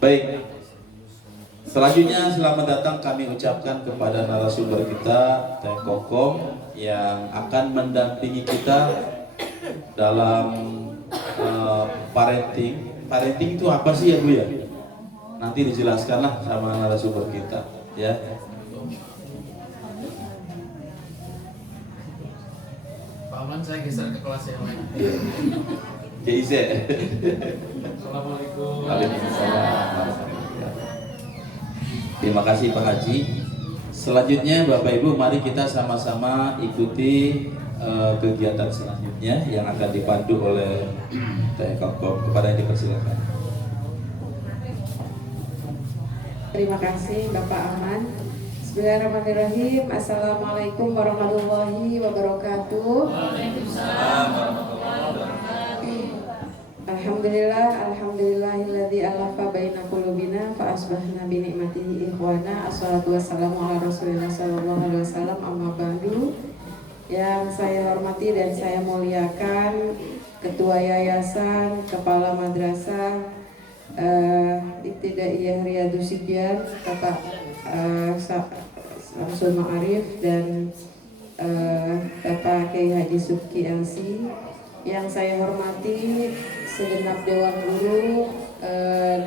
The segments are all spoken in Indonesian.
Baik, selanjutnya selamat datang kami ucapkan kepada narasumber kita Teh Kokom yang akan mendampingi kita dalam parenting. Parenting itu apa sih ya Bu ya? Nanti dijelaskanlah sama narasumber kita ya. Pak Aman, saya geser ke kelas yang lain. KIZ. Assalamualaikum. Waalaikumsalam. Terima kasih Pak Haji. Selanjutnya Bapak Ibu, mari kita sama-sama ikuti kegiatan selanjutnya yang akan dipandu oleh Teh Kokom. Kepada yang dipersilakan. Terima kasih Bapak Aman. Bismillahirrahmanirrahim. Assalamualaikum warahmatullahi wabarakatuh. Waalaikumsalam warahmatullahi wabarakatuh. Alhamdulillahilladzi alafa baina qulubina fa asbahna bi ni'matihi ikhwana. Assalatu wassalamu ala Rasulillah sallallahu alaihi wasallam. Amma ba'du. Yang saya hormati dan saya muliakan Ketua Yayasan, Kepala Madrasah Ibtidaiyah Riyadhus Sigyan, Bapak Samsul Ma'arif dan Bapak Kiai Haji Subki LC. Yang saya hormati segenap Dewan Guru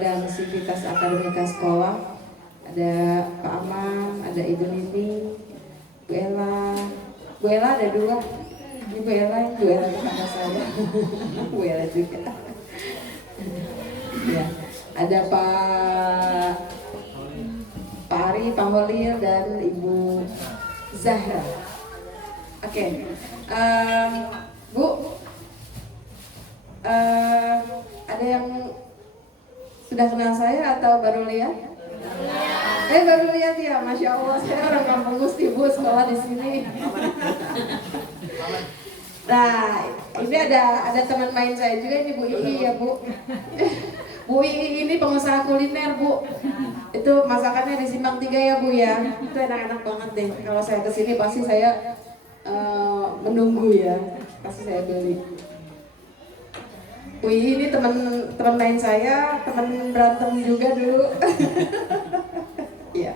dan Sivitas Akademika Sekolah. Ada Pak Aman, ada Ibu Nini, Bu Ella. Bu Ella ada dua. Ini Bu Ella tetangga saya. Bu Ella juga. Ya, ada Pak Ari, Pak Holil dan Ibu Zahra. Oke. Bu, ada yang sudah kenal saya atau baru lihat? Baru lihat ya, Masya Allah, saya orang Kampung Gusti Bu, sekolah di sini. Nah, ini ada teman main saya juga, ini Bu Ii ya Bu. Bu Ii ini pengusaha kuliner Bu. Itu masakannya di Simpang 3 ya Bu ya. Itu enak-enak banget deh. Kalau saya kesini pasti saya menunggu ya. Pasti saya beli. Bu Ii ini teman main saya, teman berantem juga dulu. Ya.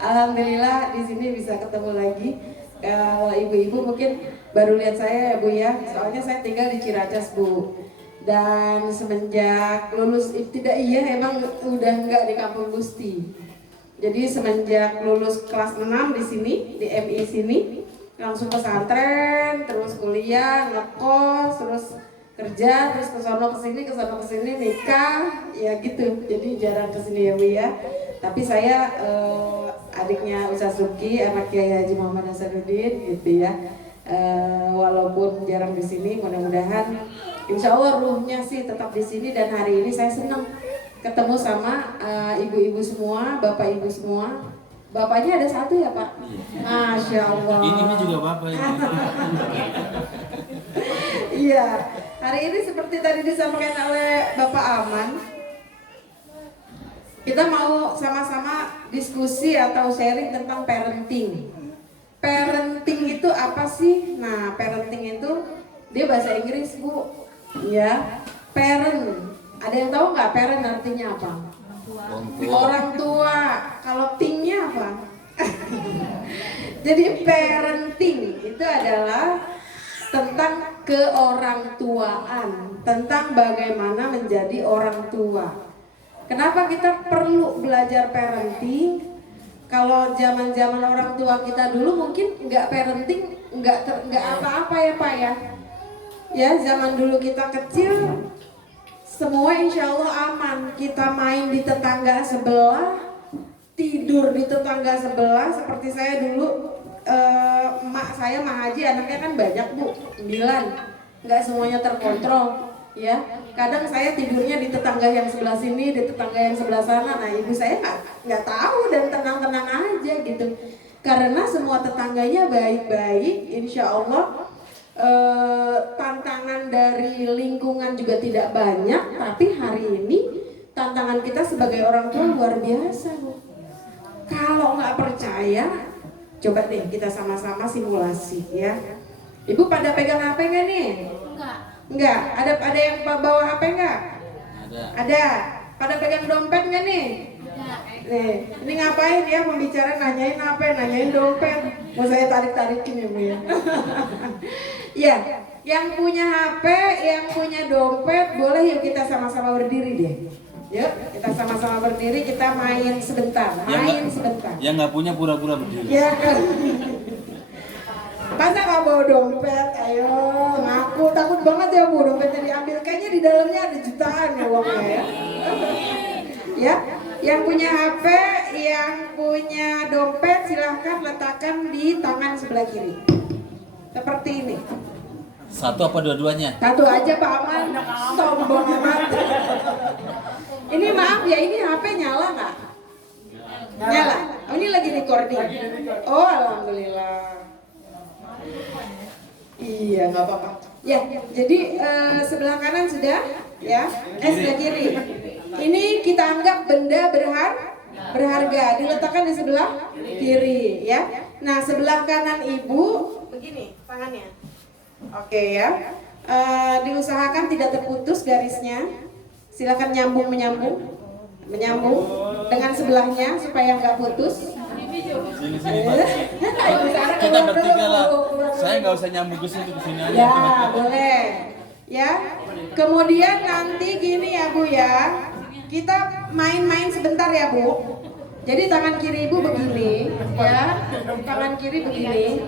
Alhamdulillah di sini bisa ketemu lagi. Kalau ibu-ibu mungkin baru lihat saya ya Bu ya. Soalnya saya tinggal di Ciracas Bu. Dan semenjak lulus ibtidaiyah emang udah enggak di Kampung Gusti. Jadi semenjak lulus kelas 6 di sini, di MI sini, langsung pesantren, terus kuliah, ngekos, terus kerja, terus kesono kesini nikah, ya gitu. Jadi jarang kesini ya Bu ya. Tapi saya adiknya Ustaz Subki, anak Kiai Haji Muhammad Hasanuddin gitu ya. Walaupun jarang di sini, mudah-mudahan Insya Allah ruhnya sih tetap di sini. Dan hari ini saya senang ketemu sama ibu-ibu semua, bapak ibu semua. Bapaknya ada satu ya Pak? Masya Allah. Ini juga bapak ini. Iya, hari ini seperti tadi disampaikan oleh Bapak Aman, kita mau sama-sama diskusi atau sharing tentang parenting. Parenting itu apa sih? Nah, parenting itu dia bahasa Inggris Bu. Ya, parent. Ada yang tahu nggak parent artinya apa? Orang tua. Kalau tingnya apa? Jadi parenting itu adalah tentang keorangtuaan, tentang bagaimana menjadi orang tua. Kenapa kita perlu belajar parenting? Kalau zaman-zaman orang tua kita dulu mungkin nggak parenting, nggak apa-apa ya Pak ya. Ya, zaman dulu kita kecil, semua insya Allah aman. Kita main di tetangga sebelah, tidur di tetangga sebelah. Seperti saya dulu, emak saya, Mak Haji, anaknya kan banyak Bu, 9. Nggak semuanya terkontrol. Ya, kadang saya tidurnya di tetangga yang sebelah sini, di tetangga yang sebelah sana. Nah, ibu saya nggak tahu dan tenang-tenang aja gitu. Karena semua tetangganya baik-baik, insya Allah. Tantangan dari lingkungan juga tidak banyak, tapi hari ini tantangan kita sebagai orang tua luar biasa Bu. Kalau nggak percaya, coba deh kita sama-sama simulasi ya. Ibu pada pegang HP nggak nih? Enggak. Ada yang bawa HP nggak? Ada. Ada. Pada pegang dompet nggak nih? Nih, ini ngapain ya pembicara nanyain apa? Nanyain dompet. Mau saya tarik-tarikin ya Bu ya. Ya, yang punya HP, yang punya dompet, boleh yuk kita sama-sama berdiri deh. Yuk, kita sama-sama berdiri, kita main sebentar, sebentar. Yang nggak punya pura-pura berdiri. Ya kan? Masa nggak bawa dompet? Ayo, ngaku takut banget ya Bu, dompetnya diambil. Kayaknya di dalamnya ada jutaan ya uangnya ya. Ya, yang punya HP, yang punya dompet silahkan letakkan di tangan sebelah kiri. Seperti ini. Satu apa dua-duanya? Satu aja Pak Aman, sombong amat. Ini maaf ya, ini HP nyala nggak? Nyala. Oh, ini lagi recording. Oh, alhamdulillah. Iya, nggak apa-apa. Ya, jadi sebelah kanan sudah, ya. Sebelah kiri. Ini kita anggap benda berharga, diletakkan di sebelah kiri, ya. Nah, sebelah kanan Ibu begini tangannya. Oke ya. Diusahakan tidak terputus garisnya. Silakan menyambung dengan sebelahnya supaya nggak putus. Sini Pak. Kita bertiga lah. Saya nggak usah nyambung ke sini aja. Ya, boleh. Ya. Kemudian nanti gini ya Bu ya. Kita main-main sebentar ya Bu. Jadi tangan kiri Ibu begini, ya. Tangan kiri begini.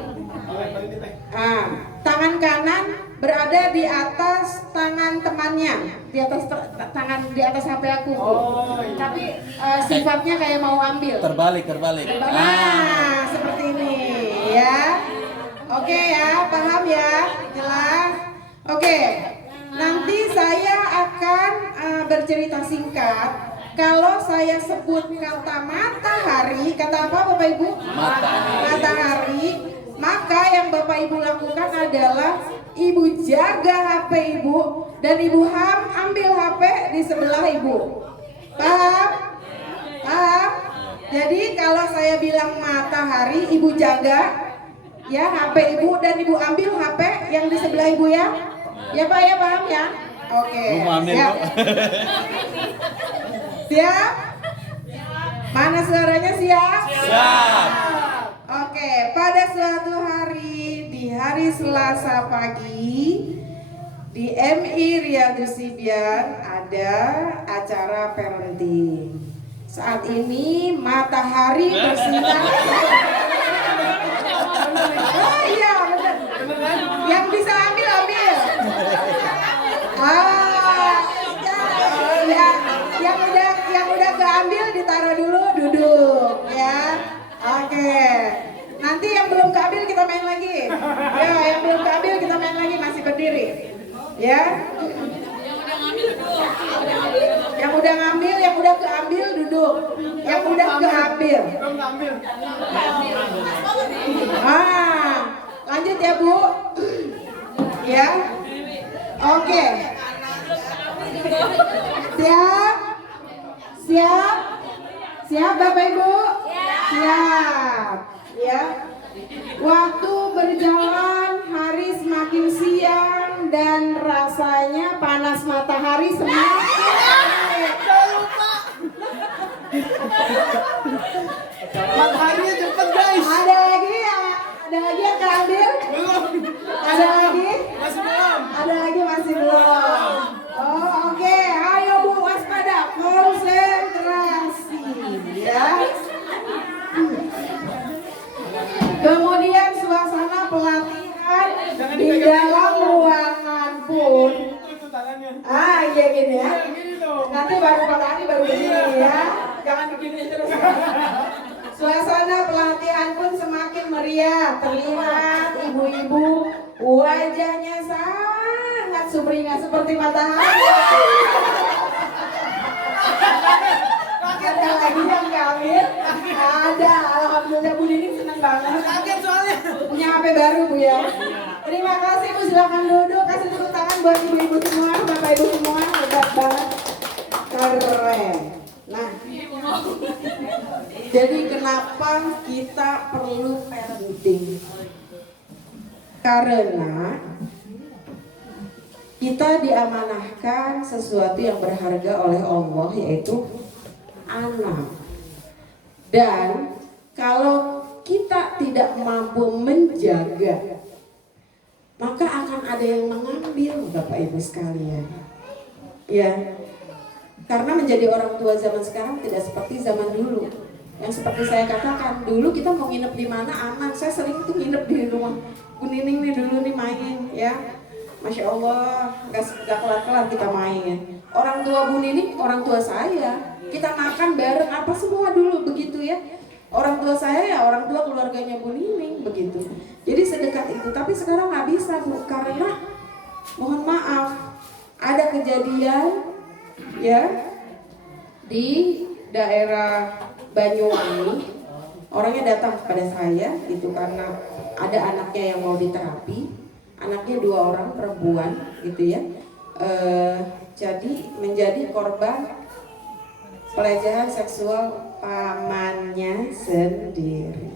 Tangan kanan berada di atas tangan temannya, di atas HP aku. Tapi sifatnya kayak mau ambil. Terbalik. Seperti ini, ya. Oke ya, paham ya, jelas. Oke, nanti saya akan bercerita singkat. Kalau saya sebut kata matahari, kata apa Bapak Ibu? Matahari. Maka yang Bapak Ibu lakukan adalah Ibu jaga HP Ibu dan Ibu ambil HP di sebelah Ibu. Paham? Paham? Jadi kalau saya bilang matahari, Ibu jaga ya HP Ibu dan Ibu ambil HP yang di sebelah Ibu ya. Ya Pak ya, paham ya? Oke. Siap. Siap? Mana suaranya siap? Siap. Oke, pada suatu hari di hari Selasa pagi di MI Riyadhus Sibian ada acara parenting. Saat ini matahari bersinar. Oh iya benar. Yang bisa ambil. Yang udah keambil ditaruh dulu, duduk ya. Oke. Nanti yang belum keambil kita main lagi. Ya, yang belum keambil kita main lagi, masih berdiri. Ya. Yang udah ngambil, yang udah keambil duduk. Yang udah keambil. Lanjut ya Bu. Ya. Oke. Siap Bapak Ibu? Siap. Ya. Waktu berjalan, hari semakin siang dan rasanya panas matahari semakin naik. Mataharinya cepet guys. Ada lagi yang keambil? Belum. Ada lagi? Masih belum. Ada lagi masih belum. Oh oke. Ayo Bu, waspada, konsentrasi ya. Kemudian suasana pelatihan di dalam ruangan pun. Iya gini ya. Nanti baru pelatihan baru begini ya. Jangan begini terus. Suasana pelatihan pun semakin meriah. Terlihat ibu-ibu wajahnya sangat sumringah seperti matahari. Ada lagi yang kawin? Ada. Alhamdulillah Bu Nining senang banget. Kaget soalnya. Punya HP baru Bu ya. Terima kasih Bu, silakan duduk. Kasih tepuk tangan buat ibu-ibu semua, bapak ibu semua. Hebat banget. Keren. Nah, jadi kenapa kita perlu parenting? Karena Kita diamanahkan sesuatu yang berharga oleh Allah, yaitu anak. Dan kalau kita tidak mampu menjaga, maka akan ada yang mengambil, Bapak Ibu sekalian. Ya, karena menjadi orang tua zaman sekarang tidak seperti zaman dulu. Yang seperti saya katakan, dulu kita mau nginep di mana aman. Saya sering tuh nginep di rumah Bu Nining nih dulu nih main, ya. Masya Allah, gak kelar-kelar kita main. Orang tua Bu Nining, orang tua saya. Kita makan bareng apa semua dulu begitu ya. Orang tua saya ya orang tua keluarganya Bu Nining begitu. Jadi sedekat itu. Tapi sekarang nggak bisa Bu, karena mohon maaf ada kejadian ya di daerah Banyuwangi. Orangnya datang kepada saya gitu karena ada anaknya yang mau diterapi. Anaknya 2 orang perempuan gitu ya. Jadi menjadi korban pelecehan seksual pamannya sendiri.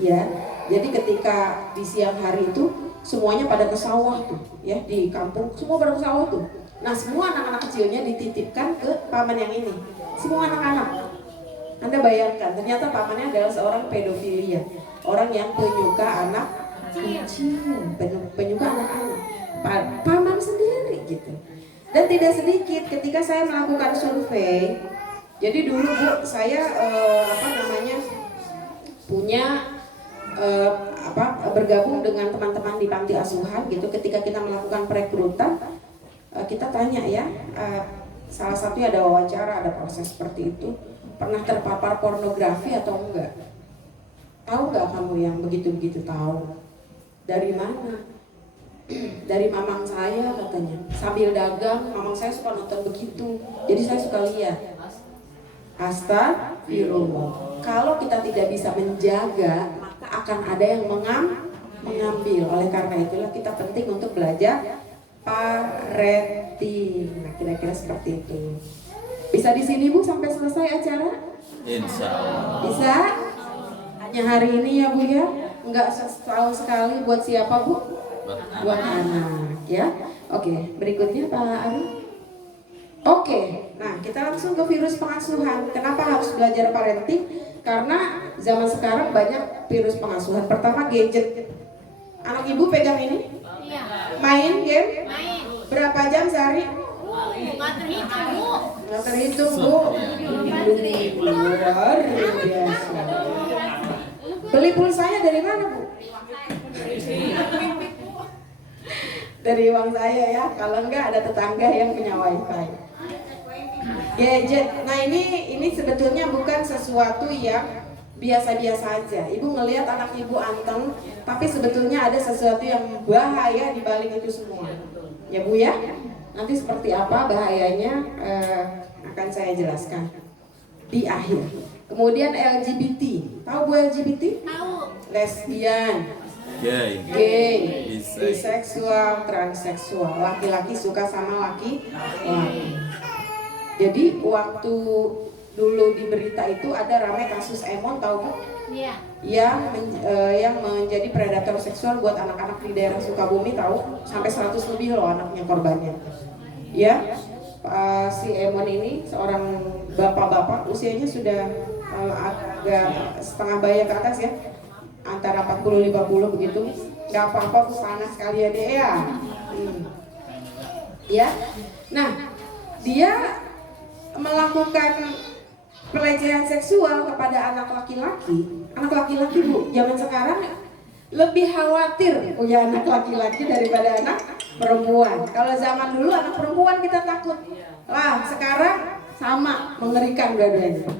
Ya, jadi ketika di siang hari itu semuanya pada ke sawah tuh, ya di kampung semua pada ke sawah tuh. Nah semua anak-anak kecilnya dititipkan ke paman yang ini, semua anak-anak. Anda bayangkan, ternyata pamannya adalah seorang pedofilia, orang yang penyuka anak kecil, penyuka anak-anak, paman sendiri gitu. Dan tidak sedikit ketika saya melakukan survei. Jadi dulu Bu, saya punya bergabung dengan teman-teman di panti asuhan gitu. Ketika kita melakukan perekrutan, kita tanya ya, salah satunya ada wawancara, ada proses seperti itu. Pernah terpapar pornografi atau enggak? Tahu nggak kamu yang begitu-begitu tahu? Dari mana? Dari mamang saya katanya. Sambil dagang, mamang saya suka nonton begitu. Jadi saya suka lihat. Astagfirullah. Kalau kita tidak bisa menjaga, maka akan ada yang mengambil. Oleh karena itulah kita penting untuk belajar parenting. Nah, kira-kira seperti itu. Bisa di sini Bu sampai selesai acara? Insya Allah. Bisa? Hanya hari ini ya Bu ya? Enggak setahun sekali buat siapa Bu? Buat anak ya. Oke, berikutnya Pak Ari. Oke, nah kita langsung ke virus pengasuhan. Kenapa harus belajar parenting? Karena zaman sekarang banyak virus pengasuhan. Pertama gadget. Anak ibu pegang ini? Iya. Main game? Main. Berapa jam sehari? Nggak terhitung Bu. Nggak terhitung Bu. Luar biasa. Beli pulsanya dari mana Bu? Dari uang saya ya. Kalau enggak ada tetangga yang punya wifi. Gadget. Nah ini sebetulnya bukan sesuatu yang biasa-biasa aja. Ibu ngelihat anak ibu anteng, tapi sebetulnya ada sesuatu yang bahaya di balik itu semua. Ya Bu ya. Nanti seperti apa bahayanya akan saya jelaskan di akhir. Kemudian LGBT. Tahu Bu LGBT? Tahu. Lesbian, Gay. biseksual, transseksual. Laki-laki suka sama laki-laki. Jadi waktu dulu di berita itu ada ramai kasus Emon, tahu Bu? Iya. Yang menjadi predator seksual buat anak-anak di daerah Sukabumi, tahu? Sampai 100 lebih loh anaknya korbannya. Ya, si Emon ini seorang bapak-bapak, usianya sudah agak setengah baya ke atas ya, antara 40-50 begitu. Gak apa-apa, kesana sekali ya deh ya. Ya, nah dia melakukan pelecehan seksual kepada anak laki-laki. Anak laki-laki Bu, zaman sekarang lebih khawatir punya anak laki-laki daripada anak perempuan. Kalau zaman dulu anak perempuan kita takut. Lah sekarang sama, mengerikan dua-duanya.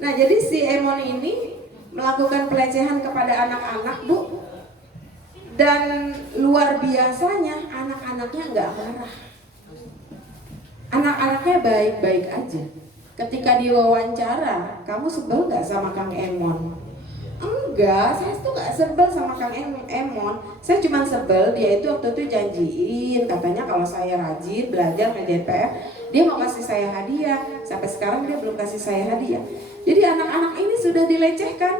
Nah jadi si Emon ini melakukan pelecehan kepada anak-anak Bu. Dan luar biasanya anak-anaknya nggak marah. Anak-anaknya baik-baik aja. Ketika diwawancara, kamu sebel nggak sama Kang Emon? Enggak, saya tuh nggak sebel sama Kang Emon. Saya cuma sebel dia itu waktu itu janjiin, katanya kalau saya rajin belajar ngerjain PR, dia mau kasih saya hadiah. Sampai sekarang dia belum kasih saya hadiah. Jadi anak-anak ini sudah dilecehkan,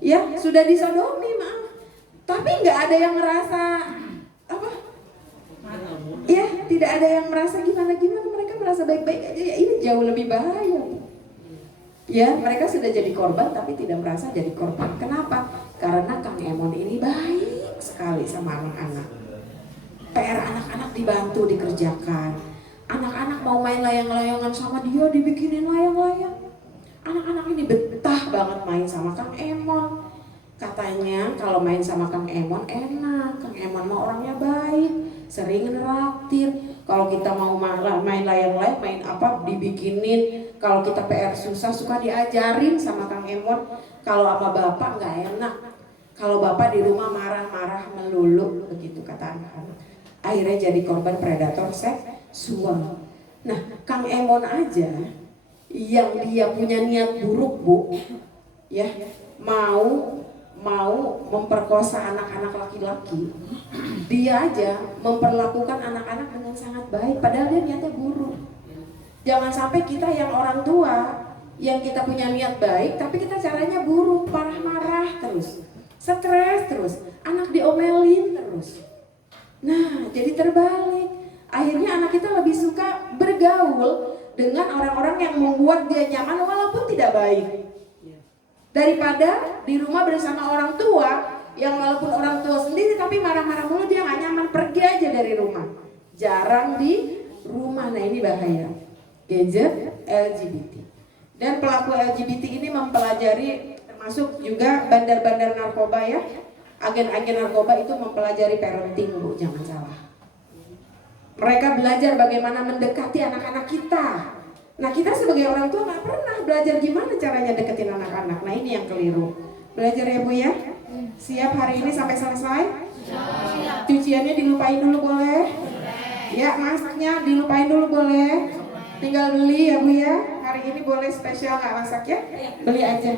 ya sudah disodomi, maaf. Tapi nggak ada yang ngerasa apa? tidak ada yang merasa gimana-gimana, mereka merasa baik-baik aja. Ya ini jauh lebih bahaya. Ya, mereka sudah jadi korban tapi tidak merasa jadi korban. Kenapa? Karena Kang Emon ini baik sekali sama anak-anak. PR anak-anak dibantu dikerjakan. Anak-anak mau main layang-layangan sama dia dibikinin layang-layang. Anak-anak ini betah banget main sama Kang Emon. Katanya kalau main sama Kang Emon enak. Kang Emon mah orangnya baik, sering neraktir. Kalau kita mau main layang-layang, main apa dibikinin. Kalau kita PR susah suka diajarin sama Kang Emon. Kalau sama bapak nggak enak. Kalau bapak di rumah marah-marah melulu, begitu kata anak-anak. Akhirnya jadi korban predator seksual. Nah, Kang Emon aja yang dia punya niat buruk, Bu, ya, mau memperkosa anak-anak laki-laki, dia aja memperlakukan anak-anak dengan sangat baik, padahal dia niatnya buruk. Jangan sampai kita yang orang tua, yang kita punya niat baik, tapi kita caranya buruk, marah-marah terus, stres terus, anak diomelin terus. Nah, jadi terbalik. Akhirnya anak kita lebih suka bergaul dengan orang-orang yang membuat dia nyaman walaupun tidak baik, daripada di rumah bersama orang tua yang walaupun orang tua sendiri tapi marah-marah mulu, dia gak nyaman, pergi aja dari rumah, jarang di rumah. Nah, ini bahaya. Gadget LGBT. Dan pelaku LGBT ini mempelajari, termasuk juga bandar-bandar narkoba ya. Agen-agen narkoba itu mempelajari parenting, Bu, jangan salah. Mereka belajar bagaimana mendekati anak-anak kita. Nah, kita sebagai orang tua gak pernah belajar gimana caranya deketin anak-anak. Nah, ini yang keliru. Belajar ya, Bu ya. Siap hari ini sampai selesai? Cuciannya dilupain dulu boleh? Ya, masaknya dilupain dulu boleh? Tinggal beli ya, Bu ya. Hari ini boleh spesial gak masak ya? Beli aja.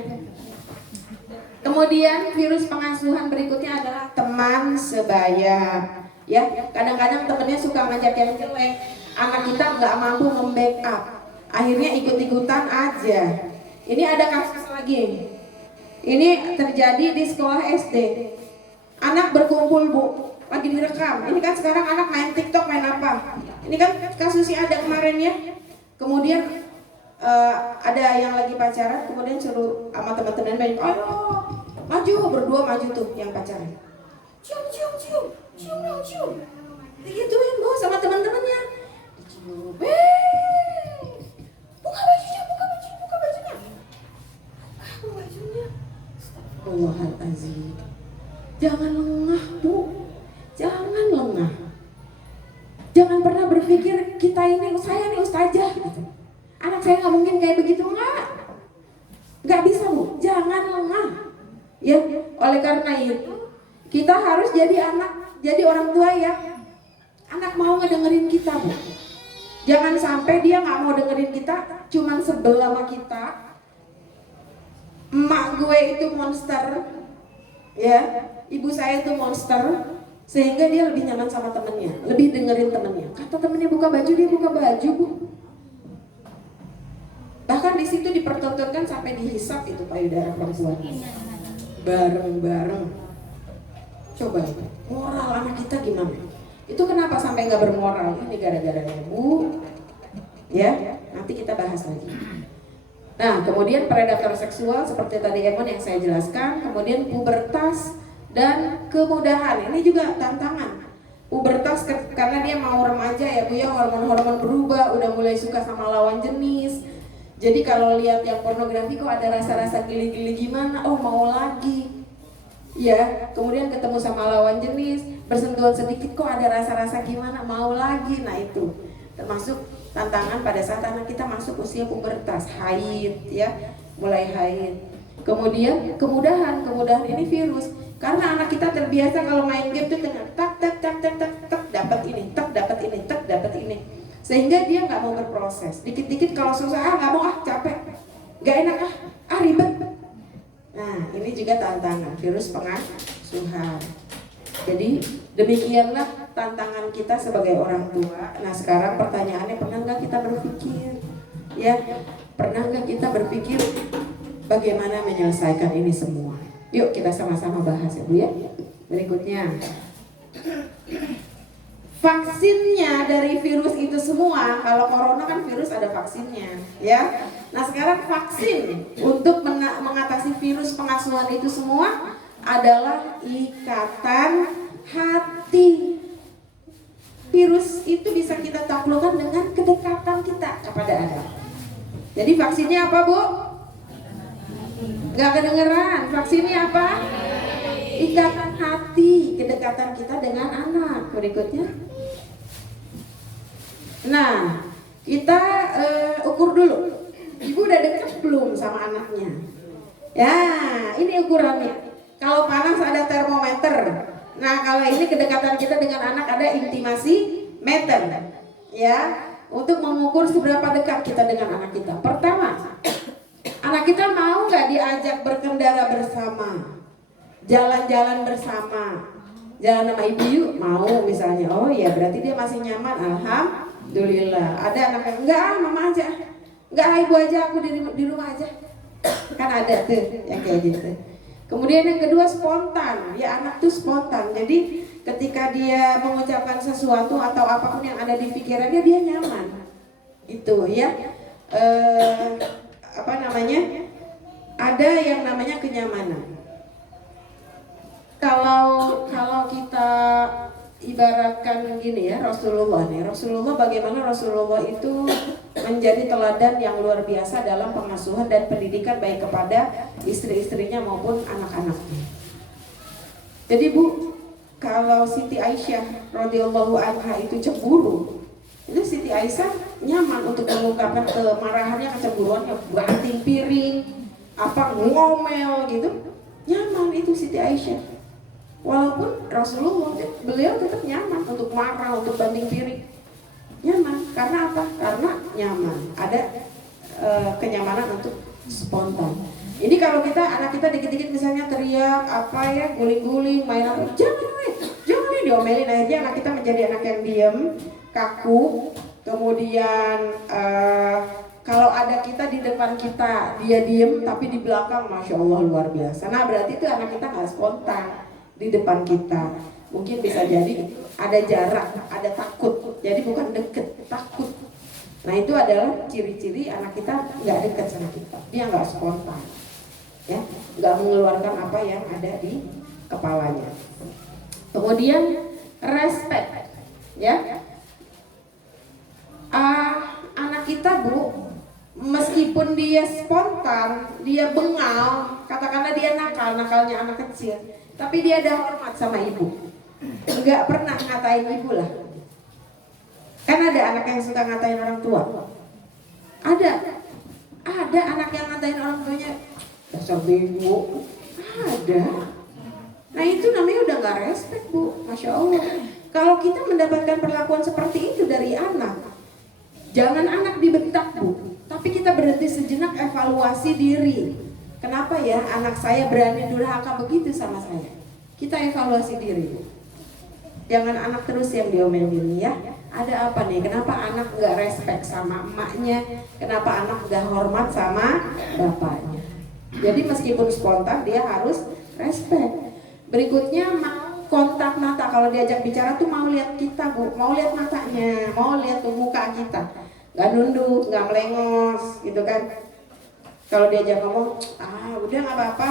Kemudian virus pengasuhan berikutnya adalah teman sebaya. Ya, kadang-kadang temennya suka ngajak yang jelek. Anak kita nggak mampu membackup, akhirnya ikut-ikutan aja. Ini ada kasus lagi. Ini terjadi di sekolah SD. Anak berkumpul, Bu, lagi direkam. Ini kan sekarang anak main TikTok, main apa? Ini kan kasusnya ada kemarin ya. Kemudian ada yang lagi pacaran, kemudian suruh sama teman-teman main, ayo maju, berdua maju tuh yang pacaran. Cium, cium, cium, cium dong, cium. Digituin, Bu, sama teman-temannya. Dicium, buka bajunya, buka bajunya, buka bajunya. Buka bajunya. Astagfirullahaladzim. Jangan lengah, Bu. Jangan lengah. Jangan pernah berpikir kita ini, saya nih ustazah gitu. Anak saya nggak mungkin kayak begitu, nggak bisa, Bu. Jangan lengah. Ya, oleh karena itu kita harus jadi anak, jadi orang tua ya. Anak mau ngedengerin kita, Bu. Jangan sampai dia nggak mau dengerin kita, cuman sebel sama kita. Emak gue itu monster, ya. Ibu saya itu monster, sehingga dia lebih nyaman sama temennya, lebih dengerin temennya. Kata temennya buka baju, dia buka baju, Bu. Bahkan di situ dipertontonkan sampai dihisap itu payudara perempuan. Bareng-bareng. Coba moral anak kita gimana? Itu kenapa sampai nggak bermoral? Ini gara-garanya, Bu. Ya, nanti kita bahas lagi. Nah, kemudian predator seksual seperti tadi Emon yang saya jelaskan, kemudian pubertas dan kemudahan. Ini juga tantangan. Pubertas karena dia mau remaja ya, Bu ya, hormon-hormon berubah, udah mulai suka sama lawan jenis. Jadi kalau lihat yang pornografi kok ada rasa-rasa geli-geli gimana, oh mau lagi. Ya, kemudian ketemu sama lawan jenis, bersentuhan sedikit kok ada rasa-rasa gimana, mau lagi. Nah, itu termasuk tantangan pada saat anak kita masuk usia pubertas, haid ya, mulai haid. Kemudian kemudahan ini virus. Karena anak kita terbiasa kalau main game tuh dengan tak dapat ini, dapat ini, dapat ini. Sehingga dia nggak mau berproses. Dikit-dikit kalau susah nggak mau, capek, nggak enak, ribet. Nah, ini juga tantangan virus pengasuhan. Jadi demikianlah tantangan kita sebagai orang tua. Nah, sekarang pertanyaannya, pernah nggak kita berpikir, ya, pernah nggak kita berpikir bagaimana menyelesaikan ini semua? Yuk kita sama-sama bahas ya, Bu ya. Berikutnya, vaksinnya dari virus itu semua. Kalau corona kan virus ada vaksinnya, ya. Nah sekarang vaksin untuk mengatasi virus pengasuhan itu semua adalah ikatan hati. Virus itu bisa kita taklukkan dengan kedekatan kita kepada anak. Jadi vaksinnya apa, Bu? Gak kedengeran. Vaksinnya apa? Ikatan hati, kedekatan kita dengan anak. Berikutnya. Nah, kita ukur dulu. Ibu udah deket belum sama anaknya? Ya, ini ukurannya. Kalau panas ada termometer. Nah, kalau ini kedekatan kita dengan anak ada intimasi meter. Ya, untuk mengukur seberapa dekat kita dengan anak kita. Pertama, anak kita mau nggak diajak berkendara bersama, jalan-jalan bersama, jalan sama ibu yuk, mau misalnya. Oh ya, berarti dia masih nyaman. Alhamdulillah. Ada anak yang enggak, mama aja, enggak, ibu aja, aku di rumah aja. Kan ada tuh yang kayak gitu. Kemudian yang kedua spontan, ya anak tuh spontan. Jadi ketika dia mengucapkan sesuatu atau apapun yang ada di pikirannya dia nyaman, gitu ya. Apa namanya? Ada yang namanya kenyamanan. Kalau kita ibaratkan gini ya, Rasulullah bagaimana Rasulullah itu menjadi teladan yang luar biasa dalam pengasuhan dan pendidikan baik kepada istri-istrinya maupun anak-anaknya. Jadi Bu, kalau Siti Aisyah radhiyallahu anha itu cemburu, itu Siti Aisyah nyaman untuk mengungkapkan kemarahannya, kecemburuannya, banting piring, apa ngomel gitu, nyaman itu Siti Aisyah. Walaupun Rasulullah, beliau tetap nyaman untuk marah, untuk banting piring, nyaman. Karena apa? Karena nyaman. Ada kenyamanan untuk spontan. Ini kalau anak kita dikit-dikit misalnya teriak apa ya, guling-guling, main apa, jangan diomelin. Akhirnya anak kita menjadi anak yang diam, kaku. Kemudian kalau ada kita di depan kita, dia diem, tapi di belakang, masya Allah luar biasa. Nah berarti itu anak kita nggak spontan di depan kita. Mungkin bisa jadi ada jarak, ada takut. Jadi bukan deket, takut. Nah itu adalah ciri-ciri anak kita nggak deket sama kita. Dia nggak spontan, ya, nggak mengeluarkan apa yang ada di kepalanya. Kemudian respect, ya. Anak kita Bu, meskipun dia spontan, dia bengal, katakanlah dia nakalnya anak kecil, tapi dia ada hormat sama ibu, nggak pernah ngatain ibu lah. Kan ada anak yang suka ngatain orang tua, ada anak yang ngatain orang tuanya, dasar bego, ada. Nah itu namanya udah nggak respect Bu, masya Allah. Kalau kita mendapatkan perlakuan seperti itu dari anak, jangan anak dibentak Bu, tapi kita berhenti sejenak, evaluasi diri. Kenapa ya anak saya berani durhaka begitu sama saya? Kita evaluasi diri Bu. Jangan anak terus yang diomelin ya. Ada apa nih? Kenapa anak nggak respect sama emaknya? Kenapa anak nggak hormat sama bapaknya? Jadi meskipun spontan dia harus respect. Berikutnya kontak mata. Kalau diajak bicara tuh mau lihat kita Bu, mau lihat matanya, mau lihat muka kita. Nggak nunduk, nggak melengos, gitu kan? Kalau diajak ngomong, udah nggak apa-apa,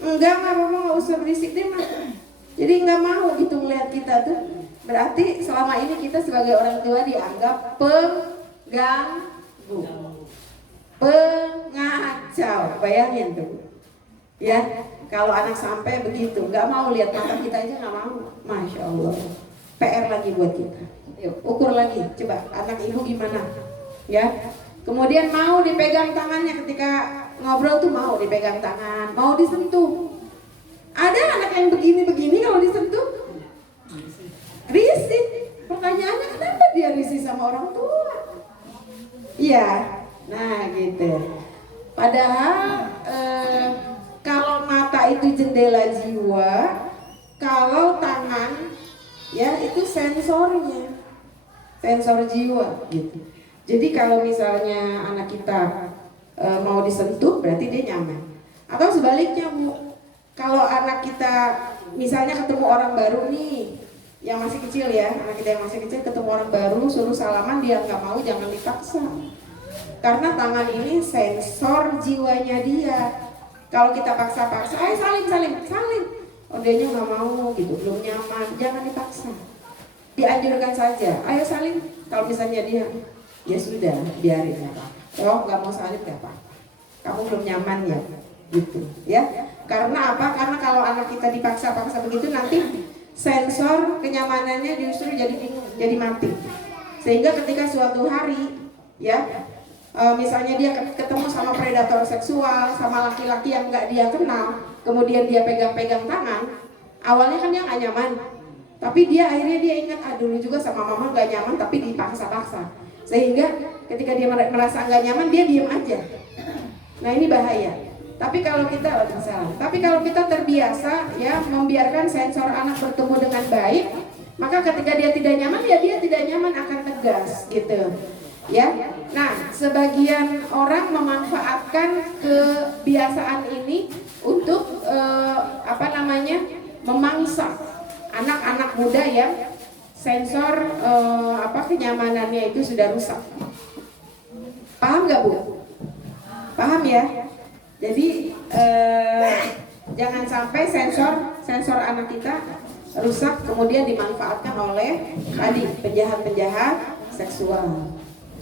nggak apa-apa, nggak usah berisik deh Mas. Jadi nggak mau gitu melihat kita tuh. Berarti selama ini kita sebagai orang tua dianggap pengganggu, pengacau. Bayangin tuh, ya. Kalau anak sampai begitu, nggak mau lihat mata kita aja nggak mau, masya Allah. PR lagi buat kita. Yuk, ukur lagi, coba anak ibu gimana, ya. Kemudian mau dipegang tangannya ketika ngobrol tuh, mau dipegang tangan, mau disentuh. Ada anak yang begini-begini kalau disentuh risih. Pertanyaannya kenapa dia risih sama orang tua? Iya, nah gitu. Padahal kalau mata itu jendela jiwa, kalau tangan ya itu sensornya, sensor jiwa gitu. Jadi kalau misalnya anak kita mau disentuh berarti dia nyaman. Atau sebaliknya Bu, kalau anak kita misalnya ketemu orang baru nih, yang masih kecil ya, anak kita yang masih kecil ketemu orang baru suruh salaman dia nggak mau, jangan dipaksa. Karena tangan ini sensor jiwanya dia. Kalau kita paksa-paksa, ayo salim. Oh dianya nggak mau gitu, belum nyaman, jangan dipaksa. Dianjurkan saja, ayo salim. Kalau misalnya dia, ya sudah, biarin ya Pak. Oh nggak mau salim nggak apa. Kamu belum nyaman ya, gitu ya. Karena apa? Karena kalau anak kita dipaksa-paksa begitu nanti sensor kenyamanannya justru jadi mati. Sehingga ketika suatu hari ya misalnya dia ketemu sama predator seksual, sama laki-laki yang nggak dia kenal, kemudian dia pegang-pegang tangan, awalnya kan dia nggak nyaman, tapi dia akhirnya dia ingat, dulu juga sama mama nggak nyaman, tapi dipaksa-paksa, sehingga ketika dia merasa nggak nyaman dia diam aja. Nah ini bahaya. Tapi kalau kita terbiasa ya membiarkan sensor anak bertumbuh dengan baik, maka ketika dia tidak nyaman ya dia tidak nyaman akan tegas gitu. Ya. Nah, sebagian orang memanfaatkan kebiasaan ini untuk memangsa anak-anak muda yang sensor kenyamanannya itu sudah rusak. Paham nggak Bu? Paham ya? Jadi jangan sampai sensor anak kita rusak kemudian dimanfaatkan oleh tadi penjahat-penjahat seksual.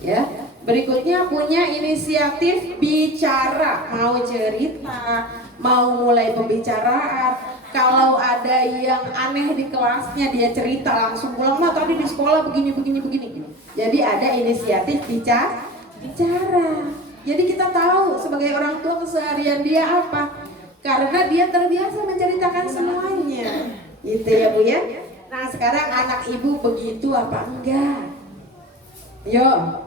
Ya. Berikutnya punya inisiatif bicara, mau cerita, mau mulai pembicaraan. Kalau ada yang aneh di kelasnya dia cerita langsung pulang, "Ma tadi di sekolah begini." Jadi ada inisiatif bicara. Jadi kita tahu sebagai orang tua keseharian dia apa. Karena dia terbiasa menceritakan semuanya. Gitu ya Bu ya. Nah sekarang anak ibu begitu apa enggak? Yo.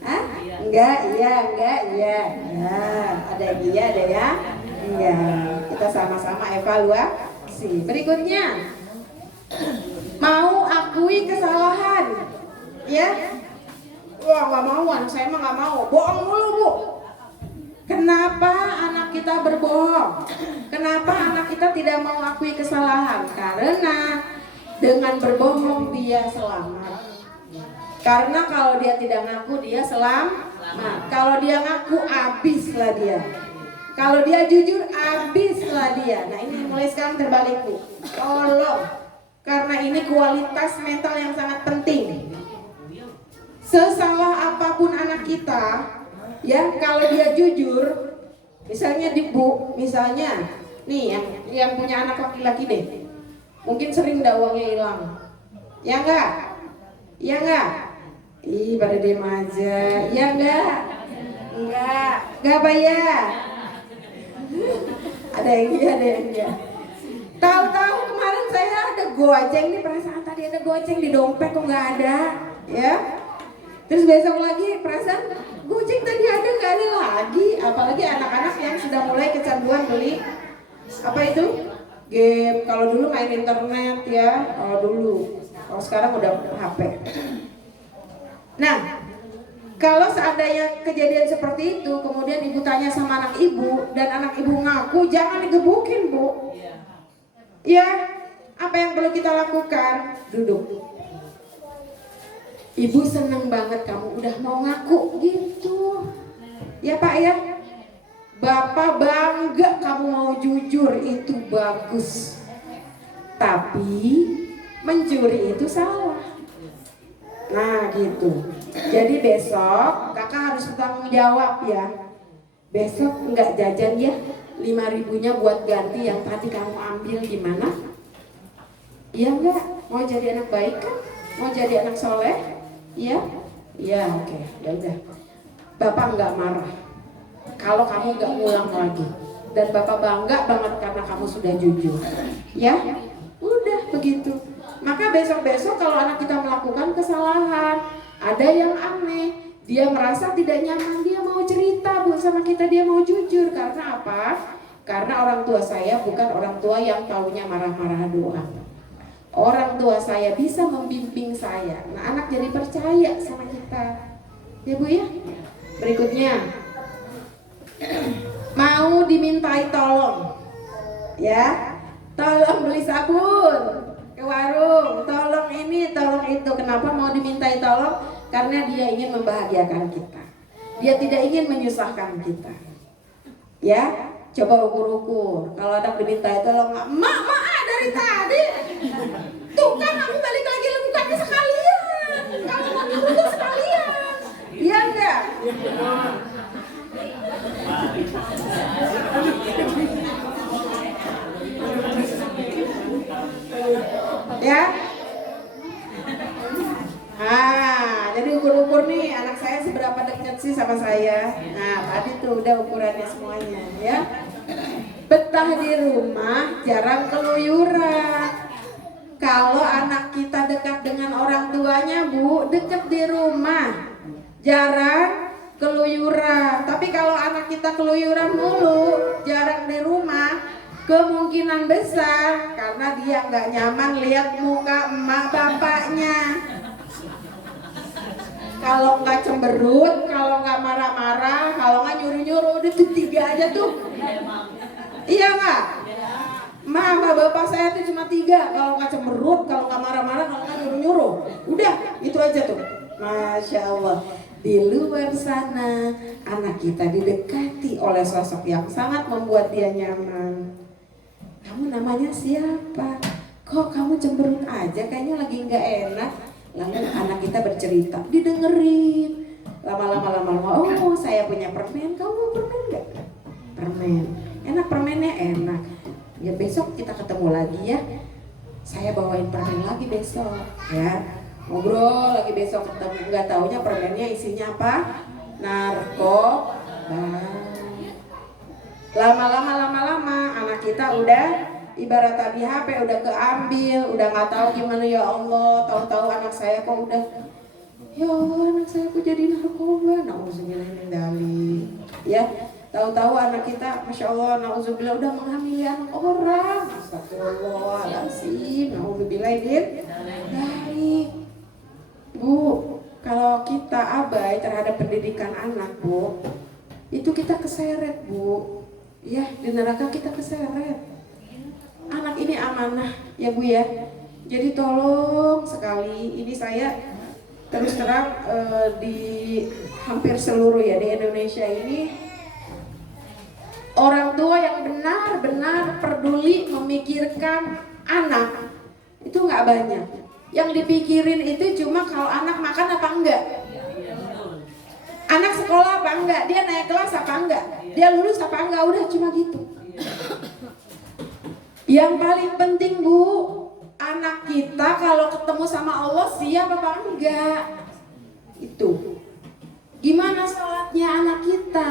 Hah? Enggak, iya. Nah, ada iya, ada ya. Enggak. Kita sama-sama evaluasi. Berikutnya, mau akui kesalahan, ya? Wah, nggak mau, anak saya mah nggak mau. Bohong mulu Bu. Kenapa anak kita berbohong? Kenapa anak kita tidak mau akui kesalahan? Karena dengan berbohong dia selamat. Karena kalau dia tidak ngaku dia selamat. Kalau dia ngaku habislah dia. Kalau dia jujur habislah dia. Nah ini mulai sekarang terbalik Bu. Tolong. Karena ini kualitas mental yang sangat penting. Sesalah apapun anak kita, ya kalau dia jujur, misalnya Bu, misalnya nih yang punya anak laki-laki deh, mungkin sering dah uangnya hilang, ya enggak? Ya enggak? Ih pada diem aja, ya enggak? Enggak apa ya? Ada yang iya, ada yang enggak. Tahu-tahu kemarin saya ada goceng nih, perasaan tadi ada goceng di dompet kok nggak ada, ya? Terus besok lagi perasaan goceng tadi ada nggak ada lagi, apalagi anak-anak yang sudah mulai kecanduan beli apa itu game. Kalau dulu main internet ya, kalau sekarang udah HP. Nah, kalau seandainya kejadian seperti itu, kemudian ibu tanya sama anak ibu dan anak ibu ngaku, jangan digebukin Bu. Ya, apa yang perlu kita lakukan? Duduk. Ibu seneng banget kamu udah mau ngaku gitu. Ya Pak ya. Bapak bangga kamu mau jujur, itu bagus. Tapi mencuri itu salah. Nah gitu. Jadi besok kakak harus bertanggung jawab ya. Besok enggak jajan ya, 5.000-nya buat ganti yang tadi kamu ambil, gimana? Iya enggak? Mau jadi anak baik kan? Mau jadi anak soleh? Iya? Iya, oke. Ya udah. Bapak enggak marah kalau kamu enggak ngulang lagi. Dan Bapak bangga banget karena kamu sudah jujur. Ya? Udah begitu. Maka besok-besok kalau anak kita melakukan kesalahan, ada yang aneh, dia merasa tidak nyaman, dia mau cerita Bu sama kita, dia mau jujur. Karena apa? Karena orang tua saya bukan orang tua yang taunya marah-marah doang. Orang tua saya bisa membimbing saya. Nah anak jadi percaya sama kita. Ya Bu ya. Berikutnya, mau dimintai tolong, ya, tolong beli sabun ke warung, tolong ini, tolong itu. Kenapa mau dimintai tolong? Karena dia ingin membahagiakan kita. Dia tidak ingin menyusahkan kita. Ya, coba ukur-ukur. Kalau ada dimintai tolong, mak dari tadi. Tuh kan aku balik lagi bukannya sekalian. Kalau mau nyuruh tuh sekalian. Iya enggak? Ya. Jadi ukur-ukur nih anak saya seberapa dekat sih sama saya. Nah, tadi tuh udah ukurannya semuanya ya. Betah di rumah, jarang keluyuran. Kalau anak kita dekat dengan orang tuanya, Bu, dekat di rumah, jarang keluyuran. Tapi kalau anak kita keluyuran mulu, jarang di rumah, kemungkinan besar karena dia nggak nyaman lihat muka emak bapaknya. Kalau nggak cemberut, kalau nggak marah-marah, kalau nggak nyuruh-nyuruh, udah tuh 3 aja tuh. Iya nggak? Mama bapak saya tuh cuma 3. Kalau nggak cemberut, kalau nggak marah-marah, kalau nggak nyuruh-nyuruh, udah itu aja tuh. Masya Allah. Di luar sana anak kita didekati oleh sosok yang sangat membuat dia nyaman. Kamu namanya siapa? Kok kamu cemberut aja, kayaknya lagi nggak enak. Lalu anak kita bercerita, didengerin. Lama-lama, oh saya punya permen, kamu mau permen nggak? Permen, enak permennya enak. Ya besok kita ketemu lagi ya. Saya bawain permen lagi besok, ya. Ngobrol lagi besok ketemu, nggak taunya permennya isinya apa? Narkoba. Lama-lama anak kita udah ibarat tadi HP udah keambil, udah nggak tahu gimana ya Allah. Tahu-tahu anak saya kok udah, ya Allah anak saya kok jadi narkoba. Nauzubillah min dzalik. Ya, tahu-tahu anak kita, masya Allah, nauzubillah udah menghamili anak orang. Astagfirullahaladzim, nauzubillah min dzalik. Bu, kalau kita abai terhadap pendidikan anak, Bu, itu kita keseret, Bu. Ya, di neraka kita keseret. Anak ini amanah, ya Bu ya. Jadi tolong sekali, ini saya terus terang di hampir seluruh ya di Indonesia ini, orang tua yang benar-benar peduli memikirkan anak itu nggak banyak. Yang dipikirin itu cuma kalau anak makan apa enggak, anak sekolah apa enggak, dia naik kelas apa enggak, dia lulus apa enggak, udah cuma gitu. Yang paling penting Bu, anak kita kalau ketemu sama Allah siap apa enggak. Itu gimana sholatnya anak kita,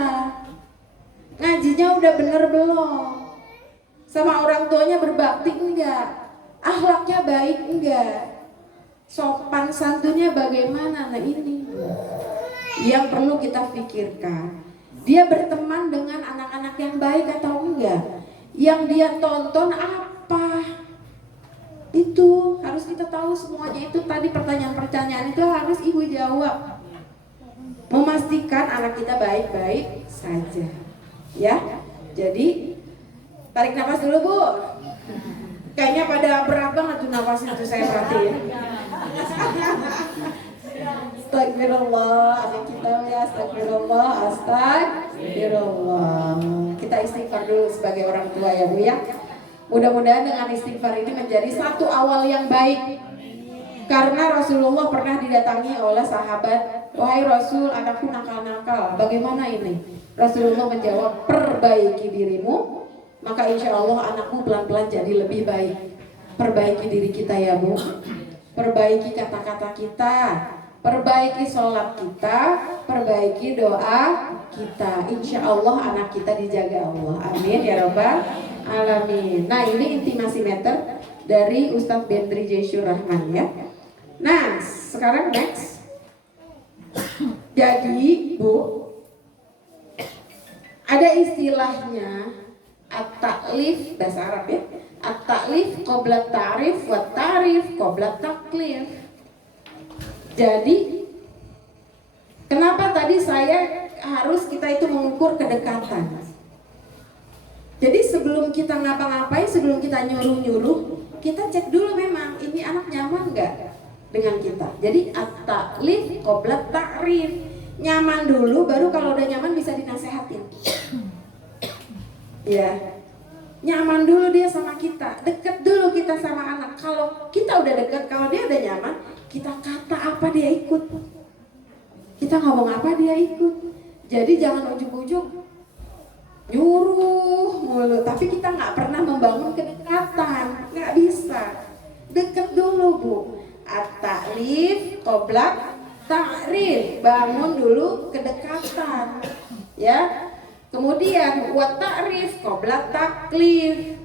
ngajinya udah bener belum, sama orang tuanya berbakti enggak, akhlaknya baik enggak, sopan santunnya bagaimana. Nah ini yang perlu kita pikirkan. Dia berteman dengan anak-anak yang baik atau enggak, yang dia tonton apa, itu harus kita tahu semuanya. Itu tadi pertanyaan-pertanyaan itu harus ibu jawab, memastikan anak kita baik-baik saja ya. Jadi tarik nafas dulu Bu, kayaknya pada berat banget tuh nafasnya tuh, saya perhatiin. Astagfirullah, anak kita ya, astagfirullah, astagfirullah. Kita istighfar dulu sebagai orang tua ya Bu ya. Mudah-mudahan dengan istighfar ini menjadi satu awal yang baik. Karena Rasulullah pernah didatangi oleh sahabat, wahai Rasul, anakku nakal-nakal, bagaimana ini? Rasulullah menjawab, perbaiki dirimu, maka insya Allah anakmu pelan-pelan jadi lebih baik. Perbaiki diri kita ya Bu, perbaiki kata-kata kita, perbaiki sholat kita, perbaiki doa kita. Insya Allah anak kita dijaga Allah. Amin ya Rabbal Alamin. Nah ini intimasi meter dari Ustadz Bendri Jaisyur Rahman ya. Nah sekarang next. Jadi Bu, ada istilahnya at-ta'lif, bahasa Arab ya. At-ta'lif qabla ta'rif wa ta'rif qabla taklif. Jadi kenapa tadi kita itu mengukur kedekatan? Jadi sebelum kita ngapa-ngapain, sebelum kita nyuruh-nyuruh, kita cek dulu memang ini anak nyaman nggak dengan kita. Jadi at-taklif qobla ta'rif. Nyaman dulu, baru kalau udah nyaman bisa dinasehatin. Ya, nyaman dulu dia sama kita, deket dulu kita sama anak. Kalau kita udah deket, kalau dia udah nyaman, kita kata apa dia ikut, kita ngomong apa dia ikut. Jadi jangan ujug-ujug nyuruh mulu, tapi kita nggak pernah membangun kedekatan, nggak bisa. Deket dulu bu, at-taklif qobla ta'rif, bangun dulu kedekatan, ya. Kemudian wa ta'rif qobla taklif,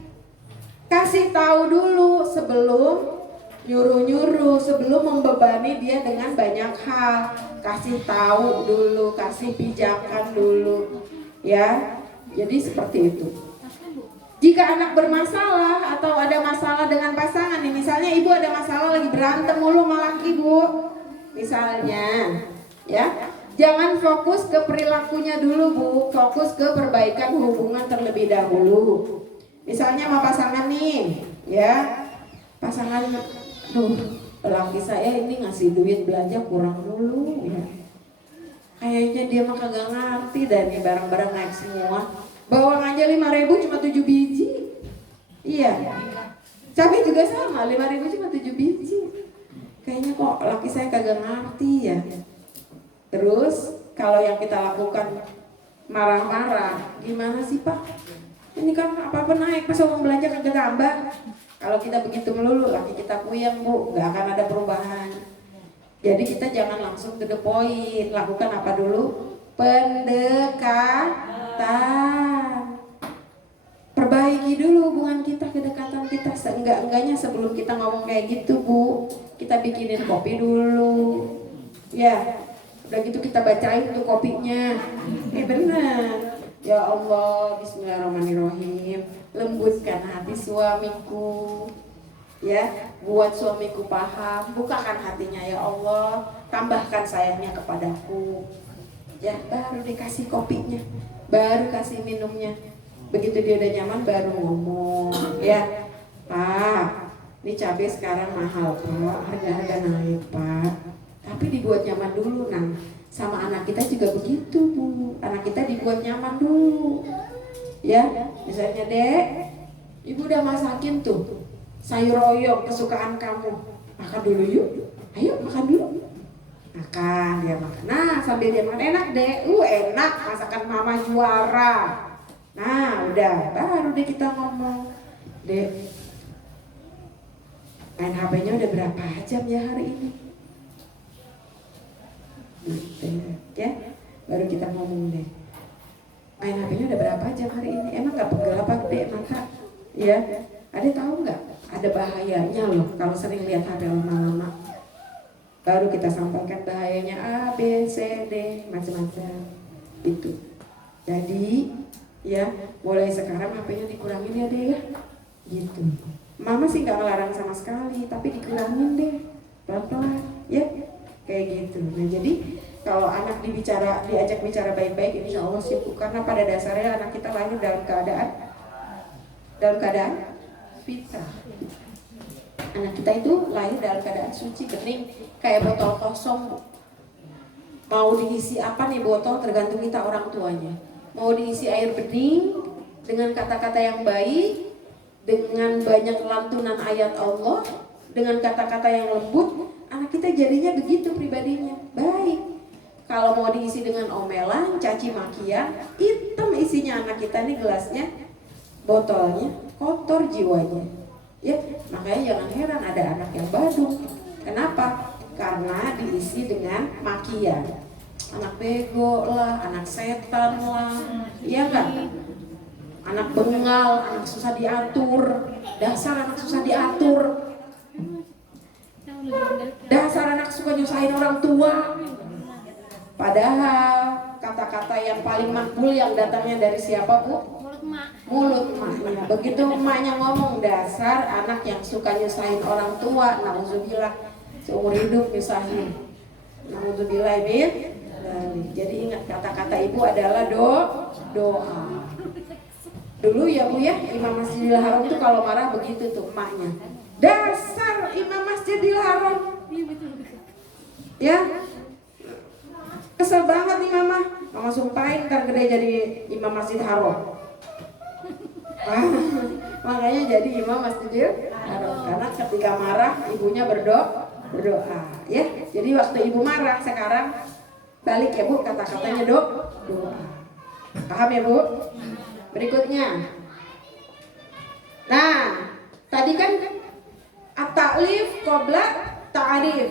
kasih tahu dulu sebelum nyuruh-nyuruh, sebelum membebani dia dengan banyak hal. Kasih tahu dulu, kasih pijakan dulu, ya. Jadi seperti itu. Jika anak bermasalah atau ada masalah dengan pasangan nih, misalnya ibu ada masalah lagi berantem mulu sama laki bu, misalnya, ya, jangan fokus ke perilakunya dulu bu, fokus ke perbaikan hubungan terlebih dahulu. Misalnya sama pasangan nih, ya, pasangan, laki saya ini ngasih duit belanja kurang dulu, ya. Kayaknya dia mah kagak ngerti dan nih barang-barang naik semua. Bawang aja 5.000 cuma 7 biji. Iya. Cabai juga sama, 5.000 cuma 7 biji. Kayaknya kok laki saya kagak ngerti ya. Terus kalau yang kita lakukan marah-marah, gimana sih Pak? Ini kan apa-apa naik, masa uang belanja kagak tambah. Kalau kita begitu melulu, laki kita puyeng bu, gak akan ada perubahan. Jadi kita jangan langsung to the point. Lakukan apa dulu? Pendekatan. Perbaiki dulu hubungan kita, kedekatan kita. Seenggak-enggaknya sebelum kita ngomong kayak gitu bu, kita bikinin kopi dulu. Ya, udah gitu kita bacain tuh kopinya. Bener. Ya Allah, bismillahirrahmanirrahim. Lembutkan hati suamiku. Ya, buat suamiku paham, bukakan hatinya ya Allah, tambahkan sayangnya kepadaku. Ya, baru dikasih kopinya, baru kasih minumnya. Begitu dia udah nyaman baru ngomong, ya Pak, ini cabai sekarang mahal Pak, harga-harga naik Pak. Tapi dibuat nyaman dulu. Nah, sama anak kita juga begitu bu, anak kita dibuat nyaman dulu. Ya, misalnya Dek, ibu udah masakin tuh sayur oyong kesukaan kamu, makan dulu yuk, ayo makan dulu. Makan, dia makan. Nah sambil dia makan, enak deh, enak, masakan mama juara. Nah udah, baru deh kita ngomong, Dek, main HP-nya udah berapa jam ya hari ini? Gitu, ya, baru kita ngomong deh, main HP-nya udah berapa jam hari ini? Emang gak pegel apa Dek mata? Ya, ada tahu nggak? Ada bahayanya loh kalau sering lihat HP lama-lama. Baru kita sampaikan bahayanya A, B, C, D, macam-macam itu. Jadi ya mulai sekarang HP-nya dikurangin ya deh ya, gitu. Mama sih nggak melarang sama sekali, tapi dikurangin deh pelan-pelan ya, kayak gitu. Nah jadi kalau anak diajak bicara baik-baik, insya Allah sih, karena pada dasarnya anak kita lahir dalam keadaan fitrah. Anak kita itu lahir dalam keadaan suci, bening, kayak botol kosong. Mau diisi apa nih botol tergantung kita orang tuanya. Mau diisi air bening dengan kata-kata yang baik, dengan banyak lantunan ayat Allah, dengan kata-kata yang lembut, anak kita jadinya begitu pribadinya, baik. Kalau mau diisi dengan omelan, caci makian, hitam isinya anak kita nih gelasnya, botolnya kotor jiwanya. Ya, makanya jangan heran ada anak yang badung. Kenapa? Karena diisi dengan makian. Anak bego lah, anak setan lah, iya kan? Anak bengal, anak susah diatur. Dasar anak susah diatur. Dasar anak suka nyusahin orang tua. Padahal kata-kata yang paling makbul yang datangnya dari siapa bu? Mulut emaknya. Begitu emaknya ngomong, dasar anak yang suka nyusahin orang tua, nauzubillah, seumur hidup nyusahin. Nauzubillah bin. Jadi ingat kata-kata ibu adalah doa. Dulu ya Bu ya, Imam Masjidil Haram tuh kalau marah begitu tuh emaknya. Dasar Imam Masjidil Haram. Ya. Kesel banget nih Mama. Mama sumpahin ntar gede jadi Imam Masjid Haram. Makanya jadi Imam Masjidil Haram. Karena ketika marah ibunya berdoa ya. Jadi waktu ibu marah sekarang balik ya Bu kata-katanya doa. Paham ya Bu? Berikutnya. Nah, tadi kan at-ta'lif qabla ta'rif.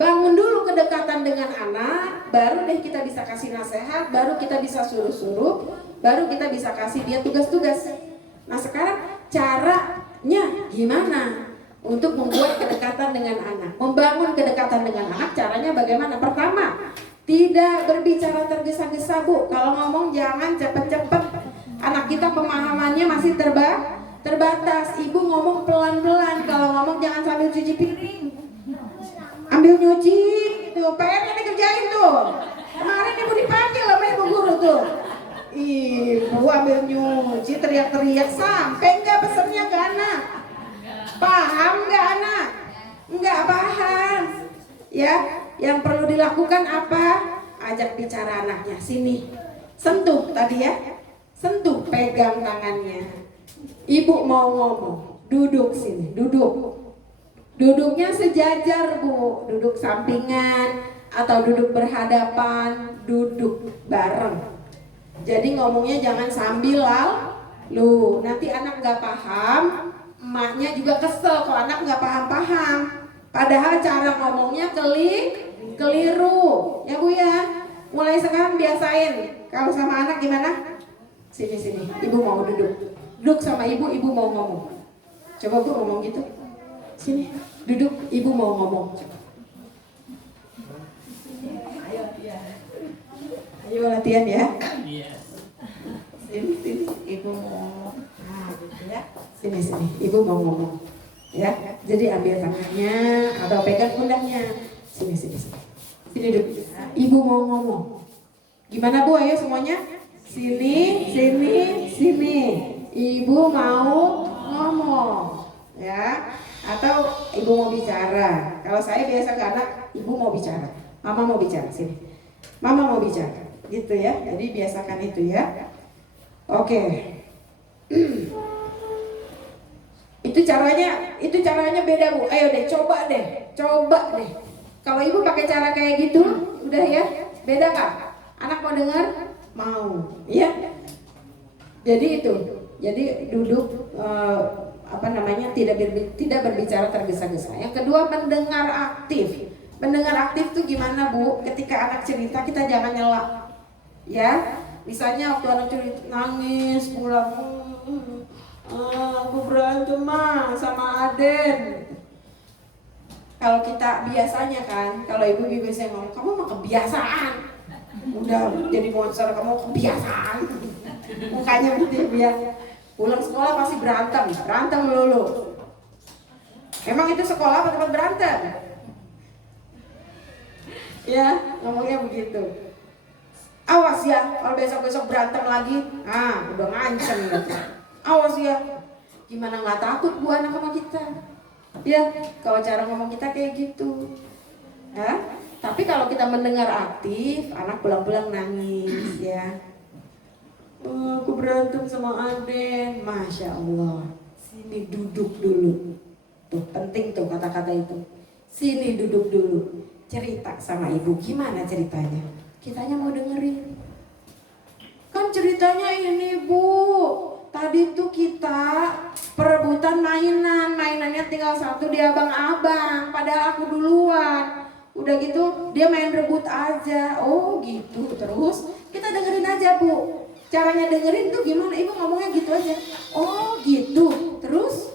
Bangun dulu kedekatan dengan anak, baru deh kita bisa kasih nasihat, baru kita bisa suruh-suruh, baru kita bisa kasih dia tugas-tugas. Nah, sekarang caranya gimana untuk membuat kedekatan dengan anak? Membangun kedekatan dengan anak caranya bagaimana? Pertama, tidak berbicara tergesa-gesa Bu. Kalau ngomong jangan cepet-cepet. Anak kita pemahamannya masih terbatas. Ibu ngomong pelan-pelan. Kalau ngomong jangan sambil cuci piring. Ambil nyuci. Tuh, PR-nya dikerjain tuh. Kemarin ibu dipanggil sama ibu guru tuh. Ibu ambil nyuci, teriak-teriak. Sampai nggak pesennya ke anak? Paham nggak anak? Nggak paham. Ya. Yang perlu dilakukan apa? Ajak bicara anaknya, sini. Sentuh tadi ya. Sentuh, pegang tangannya. Ibu mau ngomong, duduk sini, duduk. Duduknya sejajar Bu, duduk sampingan atau duduk berhadapan, duduk bareng. Jadi ngomongnya jangan sambil lalu. Nanti anak nggak paham, emaknya juga kesel kalau anak nggak paham-paham. Padahal cara ngomongnya keliru, ya Bu ya. Mulai sekarang biasain. Kalau sama anak gimana? Sini, ibu mau duduk. Duduk sama ibu mau ngomong. Coba Bu ngomong gitu. Sini, duduk, ibu mau ngomong. Ayo latihan ya. Sini, ibu mau. Nah, gitu ya. Sini, ibu mau ngomong. Ya, jadi ambil tangannya atau pegang pundaknya. Sini. Sini duduk. Ibu mau ngomong. Gimana Bu? Ayo semuanya. Sini. Ibu mau ngomong. Ya. Atau ibu mau bicara. Kalau saya biasa ke anak, ibu mau bicara. Mama mau bicara. Sini. Mama mau bicara. Gitu ya. Jadi biasakan itu ya. Oke. Itu caranya beda Bu. Ayo deh, coba deh. Kalau ibu pakai cara kayak gitu, udah ya, beda nggak? Anak mau dengar? Mau, ya. Jadi itu, duduk tidak berbicara tergesa-gesa. Yang kedua, mendengar aktif. Mendengar aktif tuh gimana Bu? Ketika anak cerita kita jangan nyela, ya. Misalnya waktu anak cerita nangis pulang. Aku berantem sama Aden. Kalau kita biasanya kan, kalau ibu biasanya ngomong, kamu mah kebiasaan. Udah jadi monster, kamu kebiasaan. Mukanya gitu ya. Pulang sekolah pasti berantem melulu. Emang itu sekolah apa tempat berantem? Ya, ngomongnya begitu. Awas ya, kalau besok-besok berantem lagi, udah ngancem gitu. Awas ya, gimana nggak takut Bu anak sama kita? Ya, kalau cara ngomong kita kayak gitu. Ya, tapi kalau kita mendengar aktif, anak pulang-pulang nangis ya. Aku berantem sama Aden, Masya Allah. Sini duduk dulu. Tuh penting tuh kata-kata itu. Sini duduk dulu. Cerita sama ibu, gimana ceritanya? Kitanya mau dengerin. Kan ceritanya ini Bu. Tadi tuh kita perebutan mainannya tinggal satu di abang-abang, padahal aku duluan. Udah gitu dia main rebut aja. Oh gitu. Terus kita dengerin aja Bu. Caranya dengerin tuh gimana? Ibu ngomongnya gitu aja. Oh gitu. Terus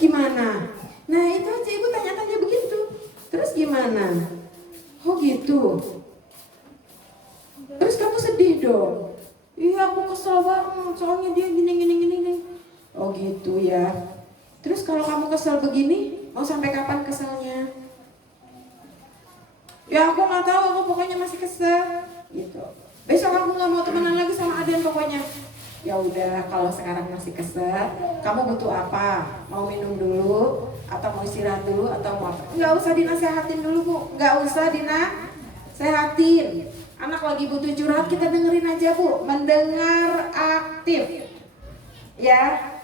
gimana? Nah itu aja ibu tanya-tanya begitu. Terus gimana? Oh gitu. Terus kamu sedih dong? Iya aku kesel banget, soalnya dia gini. Oh gitu ya. Terus kalau kamu kesel begini, mau sampai kapan keselnya? Ya aku nggak tahu, aku pokoknya masih kesel. Gitu. Besok aku nggak mau temenan lagi sama Aden pokoknya. Ya udah, kalau sekarang masih kesel, kamu butuh apa? Mau minum dulu, atau mau istirahat dulu, atau mau apa? Nggak usah dinasehatin dulu bu, nggak usah dinasehatin. Anak lagi butuh curhat, kita dengerin aja bu, mendengar aktif. Ya,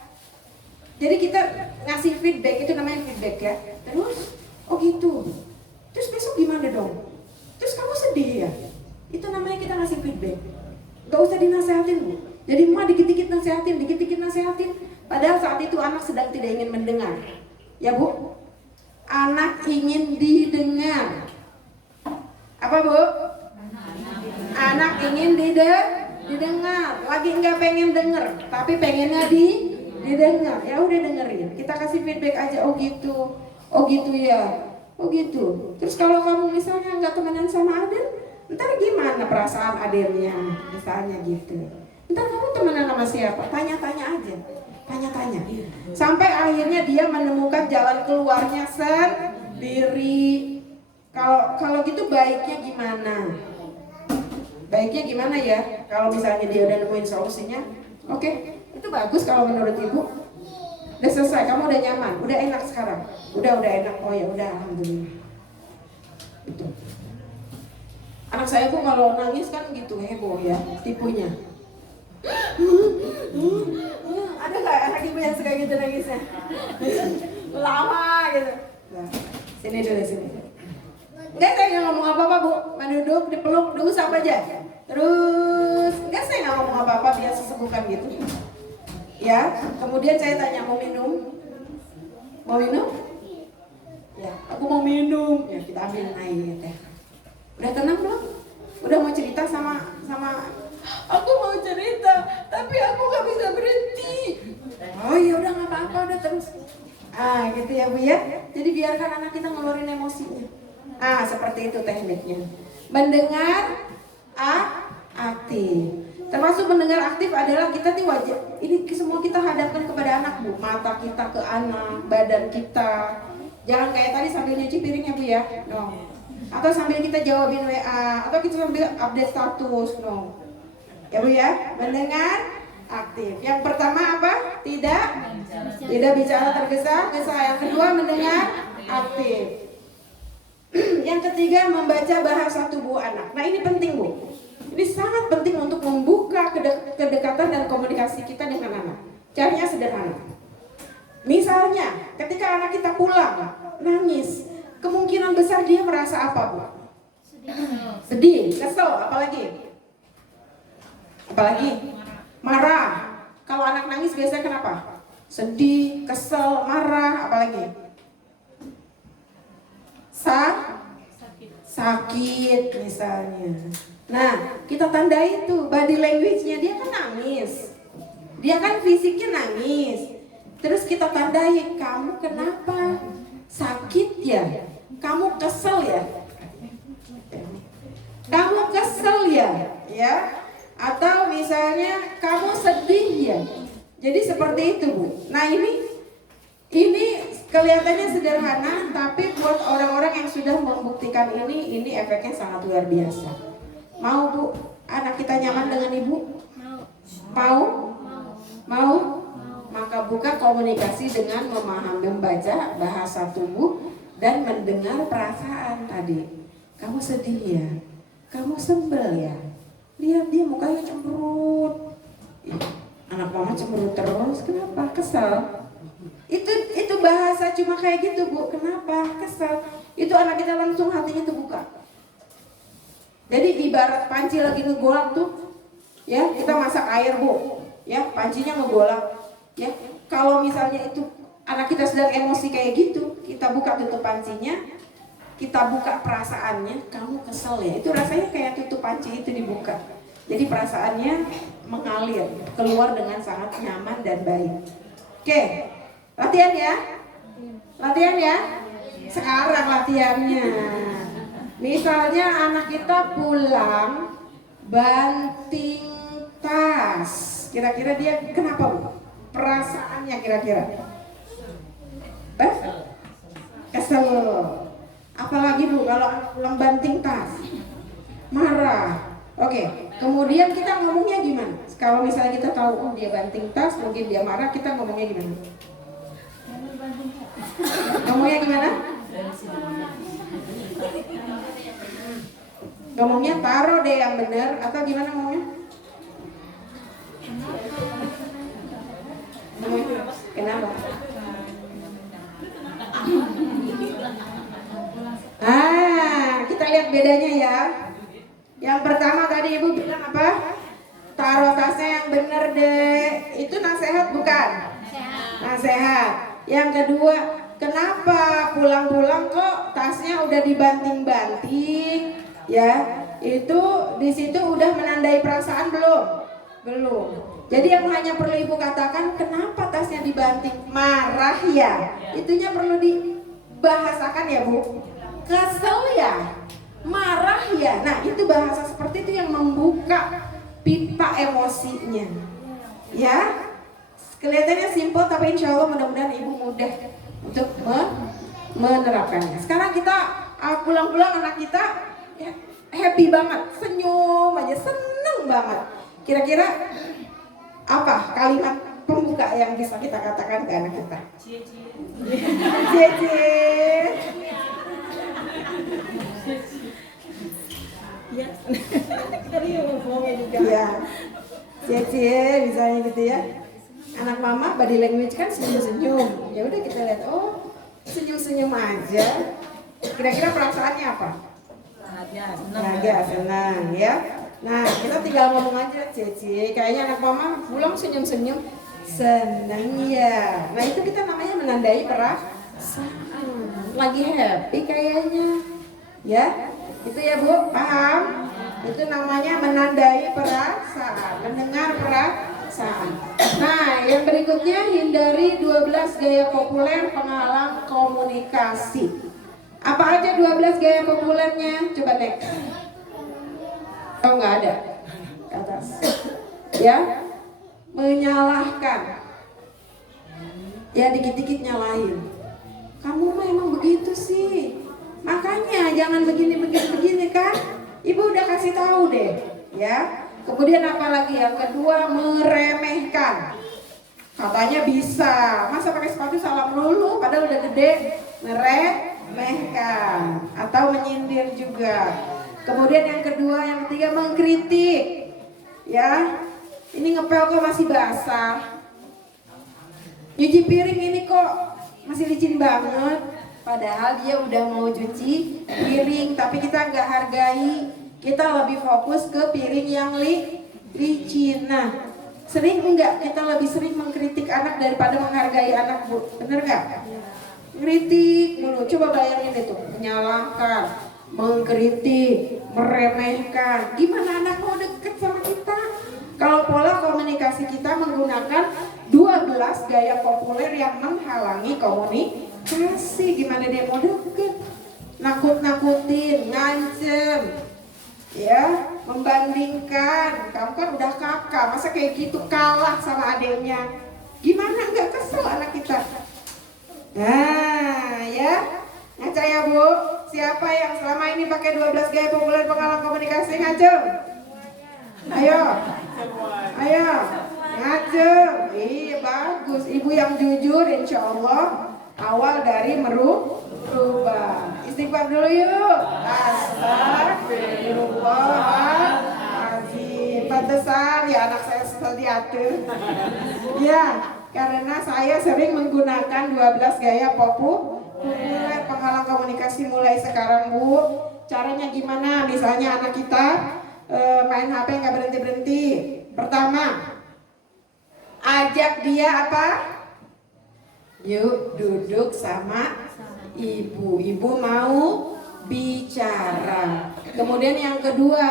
jadi kita ngasih feedback, itu namanya feedback ya. Terus, oh gitu. Terus besok gimana dong? Terus kamu sedih ya? Itu namanya kita ngasih feedback. Gak usah dinasehatin bu. Jadi emak dikit-dikit nasehatin. Padahal saat itu anak sedang tidak ingin mendengar. Ya bu? Anak ingin didengar. Apa bu? Anak ingin didengar. Lagi nggak pengen denger, tapi pengennya didengar. Ya udah dengerin. Kita kasih feedback aja. Oh gitu. Oh gitu ya. Oh gitu. Terus kalau kamu misalnya nggak temenan sama Aden, ntar gimana perasaan Adennya? Misalnya gitu. Ntar kamu temenan sama siapa? Tanya-tanya aja. Tanya-tanya. Sampai akhirnya dia menemukan jalan keluarnya sendiri. Kalau gitu baiknya gimana? Baiknya gimana ya? Kalau misalnya dia udah nemuin solusinya, oke, itu bagus kalau menurut ibu. Udah selesai, kamu udah nyaman, udah enak sekarang. Udah enak. Oh ya udah, alhamdulillah. Itu. Anak saya tuh kalau nangis kan gitu heboh ya, tipunya. Ada nggak anak ibu yang suka gitu nangisnya? Lama gitu. Nah, sini dulu sini. Enggak, saya nggak ngomong apa-apa bu, duduk, dipeluk, diusap aja. Terus, enggak, saya nggak ngomong apa-apa, biasa sebukan gitu. Ya, kemudian saya tanya, mau minum? Mau minum? Ya, aku mau minum. Ya, kita ambil air teh. Udah tenang belum? Udah mau cerita sama aku mau cerita, tapi aku nggak bisa berhenti. Oh ya udah nggak apa-apa, udah terus. Gitu ya bu ya. Jadi biarkan anak kita ngeluarin emosinya. Seperti itu tekniknya. Mendengar aktif. Termasuk mendengar aktif adalah kita di wajah. Ini semua kita hadapkan kepada anak bu. Mata kita ke anak, badan kita. Jangan kayak tadi sambil nyuci piringnya bu ya. No. Atau sambil kita jawabin WA, atau kita sambil update status. No. Ya bu ya. Mendengar aktif. Yang pertama apa? Tidak bicara tergesa-gesa. Yang kedua mendengar aktif. Yang ketiga membaca bahasa tubuh anak. Nah ini penting bu. Ini sangat penting untuk membuka kedekatan dan komunikasi kita dengan anak. Caranya sederhana. Misalnya ketika anak kita pulang nangis, kemungkinan besar dia merasa apa bu? Sedih, kesel, apalagi? Marah. Kalau anak nangis biasanya kenapa? Sedih, kesel, marah, apalagi? Sakit misalnya. Nah, kita tandai itu body language-nya, dia kan nangis. Dia kan fisiknya nangis. Terus kita tandai, kamu kenapa? Sakit ya? Kamu kesel ya? Kamu kesel ya? Ya? Atau misalnya kamu sedih ya? Jadi seperti itu, Bu. Nah, ini kelihatannya sederhana, tapi buat orang-orang yang sudah membuktikan ini efeknya sangat luar biasa. Mau bu, anak kita nyaman dengan ibu? Mau? Maka buka komunikasi dengan membaca bahasa tubuh dan mendengar perasaan tadi. Kamu sedih ya? Kamu sebel ya? Lihat dia mukanya cemberut. Anak mama cemberut terus, kenapa? Kesel. Itu bahasa cuma kayak gitu bu. Kenapa? Kesel. Itu anak kita langsung hatinya terbuka. Jadi ibarat panci lagi ngegolak tuh, ya kita masak air bu, ya pancinya ngegolak, ya kalau misalnya itu anak kita sedang emosi kayak gitu, kita buka tutup pancinya, kita buka perasaannya, kamu kesel ya, itu rasanya kayak tutup panci itu dibuka, jadi perasaannya mengalir keluar dengan sangat nyaman dan baik. Oke, latihan ya, sekarang latihannya. Misalnya anak kita pulang banting tas, kira-kira dia kenapa bu? Perasaannya kira-kira? Kesel. Apalagi bu kalau anak pulang banting tas? Marah. Oke, kemudian kita ngomongnya gimana? Kalau misalnya kita tahu oh dia banting tas, mungkin dia marah, kita ngomongnya gimana? Ngomongnya gimana? Ngomongnya taruh deh yang benar atau gimana ngomongnya? Kenapa? Kita lihat bedanya ya. Yang pertama tadi ibu bilang apa? Taruh tasnya yang bener deh. Itu nasihat bukan? Nasihat. Yang kedua, kenapa pulang-pulang kok tasnya udah dibanting-banting? Ya, itu di situ udah menandai perasaan belum? Belum. Jadi yang hanya perlu ibu katakan, kenapa tasnya dibanting? Marah ya? Itunya perlu dibahasakan ya bu. Kesel ya? Marah ya? Nah itu bahasa seperti itu yang membuka pipa emosinya. Ya, kelihatannya simpel tapi insya Allah mudah-mudahan ibu mudah untuk menerapkannya. Sekarang kita pulang-pulang anak kita ya, happy banget, senyum aja, seneng banget. Kira-kira apa kalimat pembuka yang bisa kita katakan ke anak kita? Cie. Ya, cie misalnya gitu ya. Anak mama body language kan senyum-senyum. Ya udah kita lihat, oh senyum-senyum aja. Kira-kira perasaannya apa? Bahagia, senang ya. Nah kita tinggal ngomong aja, cie. Kayaknya anak mama pulang senyum-senyum, senang ya. Nah itu kita namanya menandai perasaan. Lagi happy kayaknya, ya. Itu ya bu, paham? Itu namanya menandai perasaan, mendengar perasaan. Nah, yang berikutnya hindari 12 gaya populer penghalang komunikasi. Apa aja 12 gaya populernya? Coba next. Oh nggak ada. Ke atas. Ya, menyalahkan. Ya dikit-dikit nyalahin. Kamu mah emang begitu sih. Makanya jangan begini kan? Ibu udah kasih tahu deh, ya. Kemudian apa lagi? Yang kedua, meremehkan. Katanya bisa, masa pakai sepatu salah melulu, padahal udah gede. Meremehkan atau menyindir juga. Kemudian yang kedua, yang ketiga mengkritik. Ya, ini ngepel kok masih basah. Nyuci piring ini kok masih licin banget. Padahal dia udah mau cuci piring, tapi kita nggak hargai. Kita lebih fokus ke piring yang licin. Nah, sering enggak kita lebih sering mengkritik anak daripada menghargai anak, bu? Bener nggak? Kritik dulu. Coba bayangin itu, menyalahkan, mengkritik, meremehkan. Gimana anak mau deket sama kita? Kalau pola komunikasi kita menggunakan 12 gaya populer yang menghalangi komunikasi, gimana dia mau deket? Nakut-nakutin, ngancem, ya, membandingkan. Kamu kan udah kakak, masa kayak gitu kalah sama adiknya? Gimana nggak kesel anak kita? Nah, ya, ngaca ya bu. Siapa yang selama ini pakai 12 gaya populer penghalang komunikasi? Ngacem. Ayo, ngacem. Iya bagus. Ibu yang jujur, insya Allah awal dari merubah. Istighfar dulu yuk. Astagfirullahaladzim. Pantesan ya anak saya susah diatur. Ya, karena saya sering menggunakan 12 gaya populer penghalang komunikasi mulai sekarang bu. Caranya gimana? Misalnya anak kita main HP nggak berhenti. Pertama, ajak dia apa? Yuk duduk sama ibu. Ibu mau bicara. Kemudian yang kedua,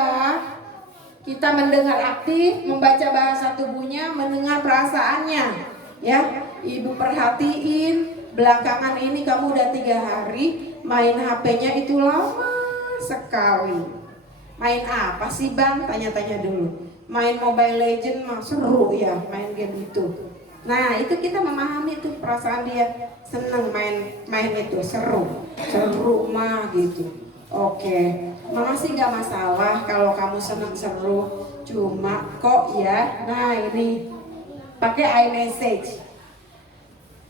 kita mendengar aktif, membaca bahasa tubuhnya, mendengar perasaannya. Ya, ibu perhatiin. Belakangan ini kamu udah 3 hari main HP-nya itu lama sekali. Main apa sih bang? Tanya-tanya dulu. Main Mobile Legend mah seru ya, main game itu. Nah itu kita memahami tuh perasaan dia, seneng main itu, seru mah gitu. Oke, Mama sih nggak masalah kalau kamu seneng seru. Cuma kok ya, nah ini pakai iMessage.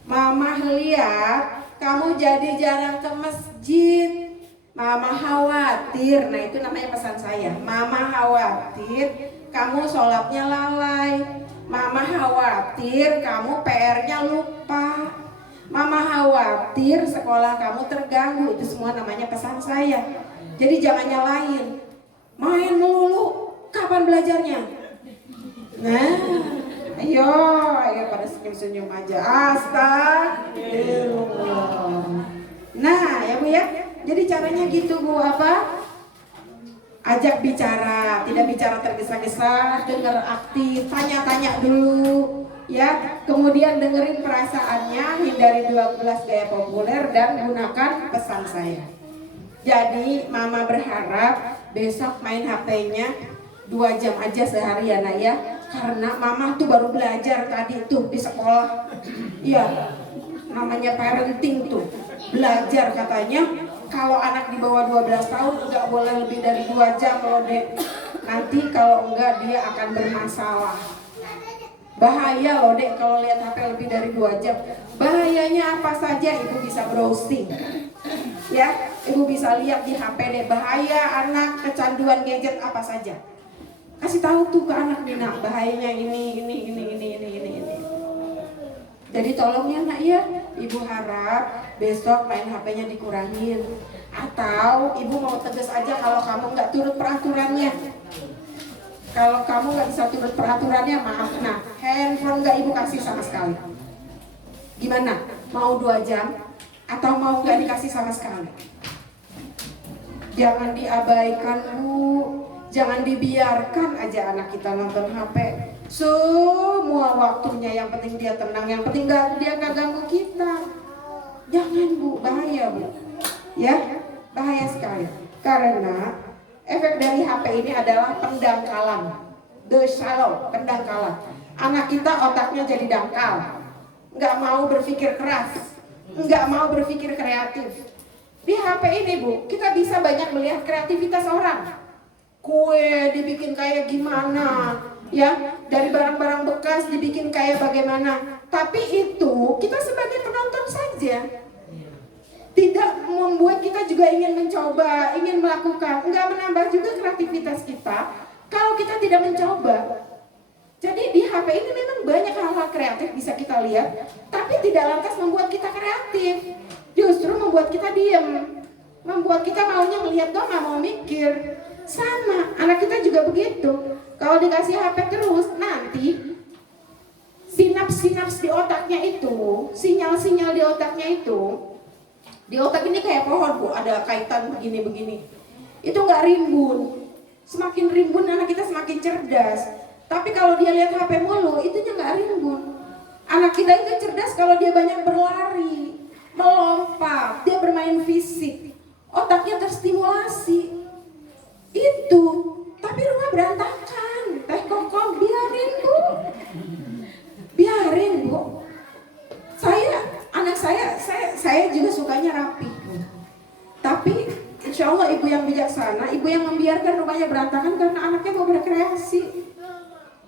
Mama lihat kamu jadi jarang ke masjid. Mama khawatir, nah itu namanya pesan saya. Mama khawatir kamu sholatnya lalai. Mama khawatir kamu PR-nya lupa. Mama khawatir sekolah kamu terganggu. Itu semua namanya pesan saya. Jadi jangan nyalain. Main melulu, kapan belajarnya? Nah, ayo pada senyum-senyum aja. Astagfirullah. Nah, ya Bu ya. Jadi caranya gitu Bu, apa? Ajak bicara, tidak bicara tergesa-gesa, dengar aktif, tanya-tanya dulu, ya. Kemudian dengerin perasaannya, hindari 12 gaya populer dan gunakan pesan saya. Jadi Mama berharap besok main HP-nya 2 jam aja sehari ya Nak ya. Karena Mama tuh baru belajar tadi tuh di sekolah. Iya, namanya parenting tuh. Belajar katanya kalau anak di bawah 12 tahun nggak boleh lebih dari 2 jam loh Dek. Nanti kalau enggak dia akan bermasalah. Bahaya loh Dek kalau lihat HP lebih dari 2 jam. Bahayanya apa saja? Ibu bisa browsing. Ya, Ibu bisa lihat di HP deh bahaya anak kecanduan gadget apa saja. Kasih tahu tuh ke anak nih Nak, bahayanya ini. Jadi tolong ya Nak ya, Ibu harap besok main HP-nya dikurangin. Atau Ibu mau tegas aja kalau kamu nggak turut peraturannya. Kalau kamu nggak bisa turut peraturannya, maaf nah, handphone nggak Ibu kasih sama sekali. Gimana? Mau 2 jam? Atau mau nggak dikasih sama sekali? Jangan diabaikan Bu. Jangan dibiarkan aja anak kita nonton HP semua waktunya. Yang penting dia tenang, yang penting dia nggak ganggu kita. Jangan Bu, bahaya Bu. Ya, bahaya sekali. Karena efek dari HP ini adalah pendangkalan, the shallow, pendangkalan. Anak kita otaknya jadi dangkal, nggak mau berpikir keras, nggak mau berpikir kreatif. Di HP ini Bu, kita bisa banyak melihat kreativitas orang. Kue dibikin kayak gimana, ya, dari barang-barang bekas dibikin kayak bagaimana. Tapi itu kita sebagai penonton saja, tidak membuat kita juga ingin mencoba, ingin melakukan, enggak menambah juga kreativitas kita kalau kita tidak mencoba. Jadi di HP ini memang banyak hal-hal kreatif bisa kita lihat, tapi tidak lantas membuat kita kreatif, justru membuat kita diam, membuat kita maunya melihat doang, nggak mau mikir. Sama, anak kita juga begitu. Kalau dikasih HP terus, nanti sinaps-sinaps di otaknya itu, sinyal-sinyal di otaknya itu, di otak ini kayak pohon Bu, ada kaitan begini-begini. Itu nggak rimbun. Semakin rimbun anak kita semakin cerdas. Tapi kalau dia lihat HP mulu, itunya nggak rimbun. Anak kita itu cerdas kalau dia banyak berlari, melompat, dia bermain fisik, otaknya terstimulasi. Itu, tapi rumah berantakan. Teh Koko, biarin Bu. Biarin Bu. Anak saya juga sukanya rapi. Tapi insya Allah ibu yang bijaksana, ibu yang membiarkan rumahnya berantakan karena anaknya mau berkreasi.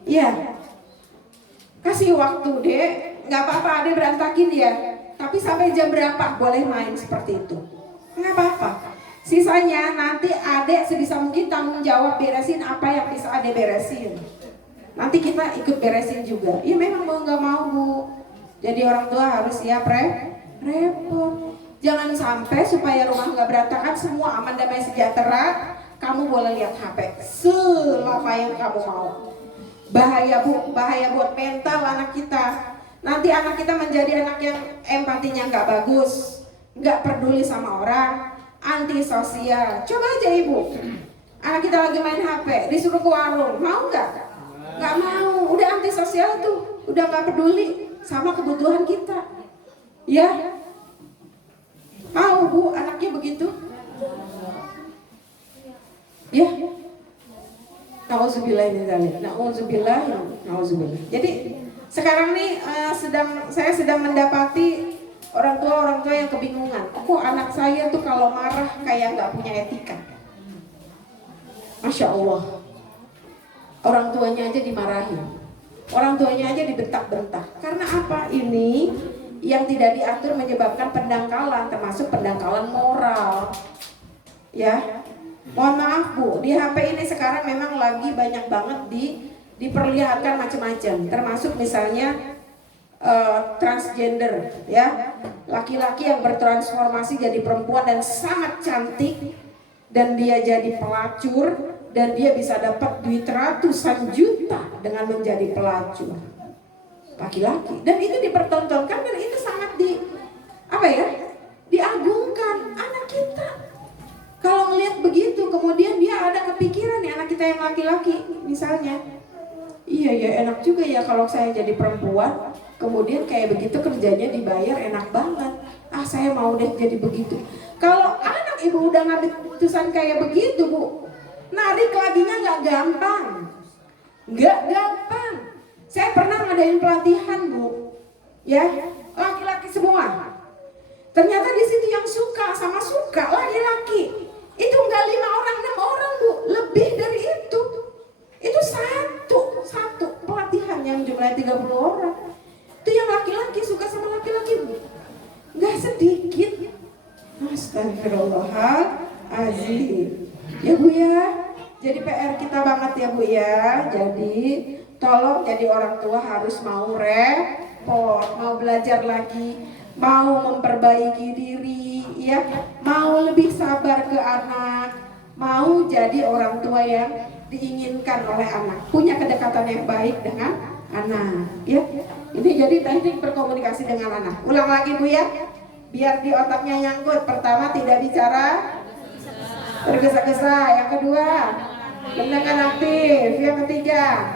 Ya, kasih waktu Dek, nggak apa-apa Adek berantakin ya. Tapi sampai jam berapa boleh main seperti itu? Nggak apa-apa. Sisanya nanti Adek sebisa mungkin tanggung jawab beresin apa yang bisa Adek beresin. Nanti kita ikut beresin juga. Ya memang mau nggak mau Bu. Jadi orang tua harus siap repot. Jangan sampai supaya rumah nggak berantakan, semua aman damai sejahtera. Kamu boleh lihat HP selama yang kamu mau. Bahaya Bu, bahaya buat mental anak kita. Nanti anak kita menjadi anak yang empatinya nggak bagus, nggak peduli sama orang, antisosial. Coba aja Ibu, anak kita lagi main HP, disuruh ke warung, mau nggak? Nggak mau, udah antisosial tuh, udah nggak peduli sama kebutuhan kita. Ya, mau Bu anaknya begitu? Ya, nauzubillah ini kali, nauzubillah. Jadi sekarang nih saya sedang mendapati Orang tua yang kebingungan, kok anak saya tuh kalau marah kayak nggak punya etika. Masya Allah, orang tuanya aja dimarahin, orang tuanya aja dibentak-bentak. Karena apa? Ini yang tidak diatur menyebabkan pendangkalan, termasuk pendangkalan moral. Ya, mohon maaf Bu, di HP ini sekarang memang lagi banyak banget diperlihatkan macam-macam, termasuk misalnya transgender, ya, laki-laki yang bertransformasi jadi perempuan dan sangat cantik, dan dia jadi pelacur, dan dia bisa dapat duit ratusan juta dengan menjadi pelacur laki-laki, dan itu dipertontonkan, dan itu sangat diagungkan anak kita. Kalau ngelihat begitu, kemudian dia ada kepikiran nih, anak kita yang laki-laki misalnya, iya ya enak juga ya kalau saya jadi perempuan, kemudian kayak begitu kerjanya dibayar enak banget. Ah saya mau deh jadi begitu. Kalau anak ibu udah ngambil keputusan kayak begitu Bu, narik laginya nggak gampang. Nggak gampang. Saya pernah ngadain pelatihan Bu, ya, laki-laki semua. Ternyata di situ yang suka sama suka laki-laki. Itu nggak 5 orang, 6 orang Bu, lebih dari itu. Itu satu pelatihan yang jumlahnya 30 orang. Itu yang laki-laki suka sama laki-laki Bu, nggak sedikit. Astagfirullahaladzim. Ya Bu ya, jadi PR kita banget ya Bu ya. Jadi tolong jadi orang tua harus mau repot, mau belajar lagi, mau memperbaiki diri, ya, mau lebih sabar ke anak, mau jadi orang tua yang diinginkan oleh anak, punya kedekatan yang baik dengan anak, ya. Ini jadi teknik berkomunikasi dengan anak. Ulang lagi Bu ya, biar di otaknya nyangkut. Pertama, tidak bicara tergesa-gesa. Yang kedua, mendengar aktif. Yang ketiga,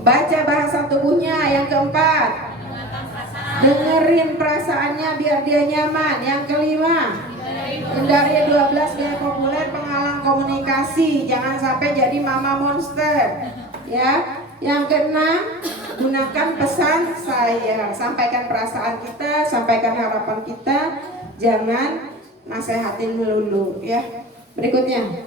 baca bahasa tubuhnya. Yang keempat, dengerin perasaannya biar dia nyaman. Yang kelima, hindari 12 gaya populer penghalang komunikasi. Jangan sampai jadi mama monster, ya. Yang keenam, gunakan pesan saya. Sampaikan perasaan kita, sampaikan harapan kita, jangan nasehatin melulu, ya. Berikutnya,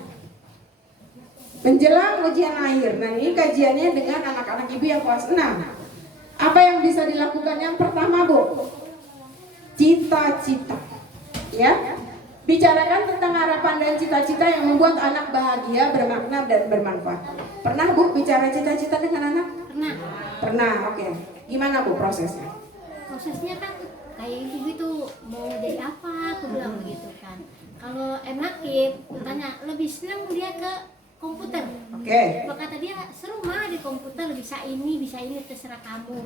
menjelang ujian akhir. Nah, ini kajiannya dengan anak-anak ibu yang kelas 6. Apa yang bisa dilakukan? Yang pertama Bu, cita-cita, ya. Bicarakan tentang harapan dan cita-cita yang membuat anak bahagia, bermakna dan bermanfaat. Pernah Bu bicara cita-cita dengan anak? Pernah, oke. Gimana Bu prosesnya? Prosesnya kan kayak ibu itu mau jadi apa, aku bilang begitu kan. Kalau enak tanya lebih senang dia ke komputer. Oke. Kata dia seru mah di komputer, bisa ini terserah kamu.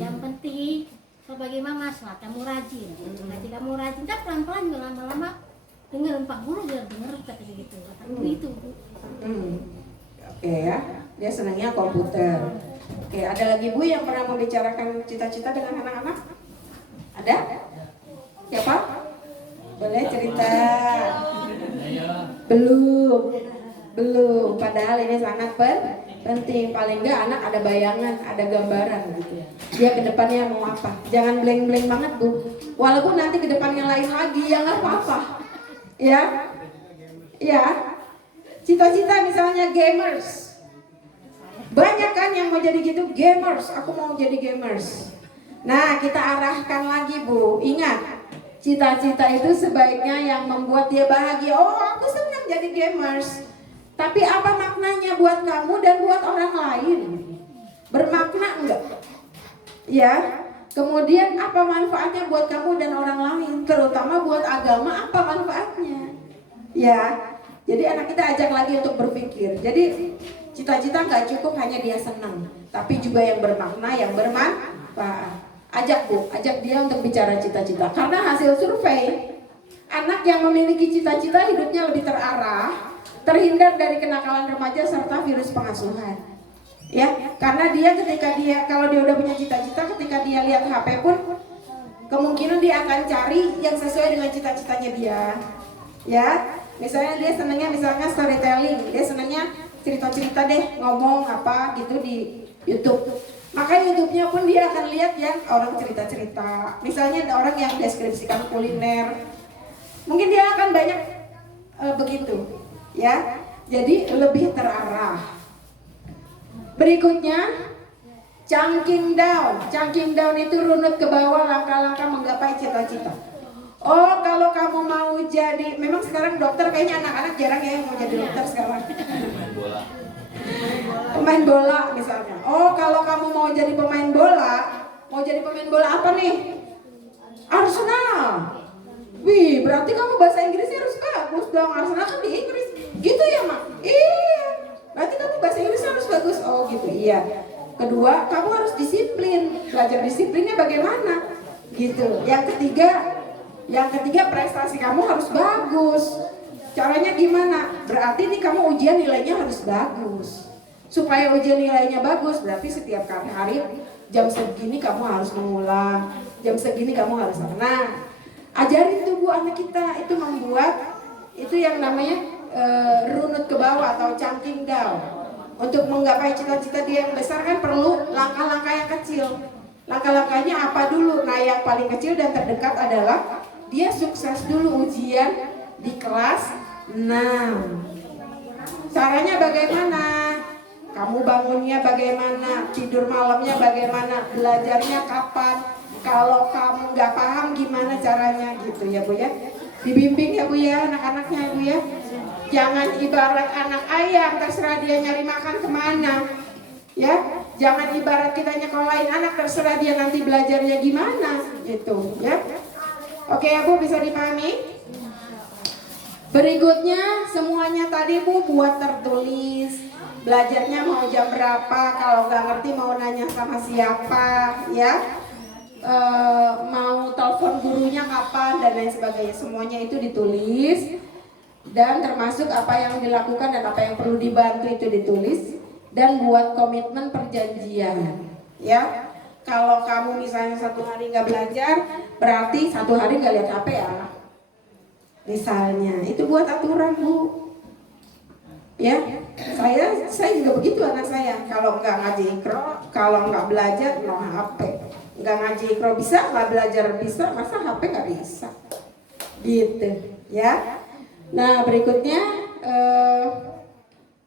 Yang penting sebagai mama kamu rajin. Nanti kamu rajin, tapi pelan-pelan juga lama-lama dengar Pak Guru biar denger kata gitu. Kataku itu Bu. Oke ya, dia senangnya komputer. Oke, ada lagi Bu yang pernah membicarakan cita-cita dengan anak-anak? Ada? Siapa? Boleh cerita? Belum. Padahal ini sangat penting. Paling enggak anak ada bayangan, ada gambaran gitu. Dia ke depannya mau apa? Jangan blank-blank banget Bu. Walaupun nanti ke depannya lain lagi, ya nggak apa-apa. Ya. Cita-cita misalnya gamers. Banyak kan yang mau jadi gitu, gamers. Aku mau jadi gamers. Nah, kita arahkan lagi Bu. Ingat, cita-cita itu sebaiknya yang membuat dia bahagia. Oh, aku senang jadi gamers. Tapi apa maknanya buat kamu dan buat orang lain? Bermakna enggak? Ya. Kemudian apa manfaatnya buat kamu dan orang lain? Terutama buat agama, apa manfaatnya? Ya. Jadi anak kita ajak lagi untuk berpikir. Jadi cita-cita nggak cukup hanya dia senang, tapi juga yang bermakna, yang bermanfaat. Ajak Bu, ajak dia untuk bicara cita-cita. Karena hasil survei, anak yang memiliki cita-cita hidupnya lebih terarah, terhindar dari kenakalan remaja serta virus pengasuhan. Ya, karena kalau dia udah punya cita-cita, ketika dia lihat HP pun kemungkinan dia akan cari yang sesuai dengan cita-citanya dia. Ya, misalnya dia senangnya storytelling, dia senangnya cerita-cerita deh, ngomong apa gitu di YouTube. Maka YouTube-nya pun dia akan lihat yang orang cerita-cerita. Misalnya ada orang yang deskripsikan kuliner. Mungkin dia akan banyak begitu, ya. Jadi lebih terarah. Berikutnya, chunking down. Chunking down itu runut ke bawah, langkah-langkah menggapai cita-cita. Oh, kalau kamu mau jadi, memang sekarang dokter kayaknya anak-anak jarang ya yang mau jadi dokter sekarang. Pemain bola misalnya. Oh, kalau kamu mau jadi pemain bola apa nih? Arsenal. Wih, berarti kamu bahasa Inggrisnya harus bagus dong. Arsenal kan di Inggris. Gitu ya, Mak? Iya. Berarti kamu bahasa Inggrisnya harus bagus. Oh, gitu. Iya. Kedua, kamu harus disiplin. Belajar disiplinnya bagaimana? Gitu. Yang ketiga prestasi kamu harus bagus. Caranya gimana? Berarti nih kamu ujian nilainya harus bagus. Supaya ujian nilainya bagus, berarti setiap hari jam segini kamu harus mengulang. Jam segini kamu harus. Nah, ajarin tubuh anak kita itu membuat itu yang namanya runut ke bawah atau chunking down. Untuk menggapai cita-cita dia yang besar kan perlu langkah-langkah yang kecil. Langkah-langkahnya apa dulu? Nah, yang paling kecil dan terdekat adalah dia sukses dulu ujian di kelas 6. Caranya bagaimana? Kamu bangunnya bagaimana? Tidur malamnya bagaimana? Belajarnya kapan? Kalau kamu nggak paham gimana caranya gitu ya Bu ya. Dibimbing ya Bu ya anak-anaknya Bu ya. Jangan ibarat anak ayam terserah dia nyari makan kemana. Ya, jangan ibarat kita nyekolahin anak terserah dia nanti belajarnya gimana gitu ya. Oke ya Bu, bisa dipahami? Berikutnya semuanya tadi Bu buat tertulis. Belajarnya mau jam berapa, kalau nggak ngerti mau nanya sama siapa ya. Mau telepon gurunya kapan dan lain sebagainya, semuanya itu ditulis. Dan termasuk apa yang dilakukan dan apa yang perlu dibantu itu ditulis. Dan buat komitmen perjanjian ya. Kalau kamu misalnya 1 hari nggak belajar, berarti 1 hari nggak lihat HP ya. Misalnya, itu buat aturan Bu. Ya, saya juga begitu anak saya. Kalau nggak ngaji ikro, kalau nggak belajar no HP. Nggak ngaji ikro bisa, nggak belajar bisa, masa HP nggak bisa? Gitu, ya. Nah berikutnya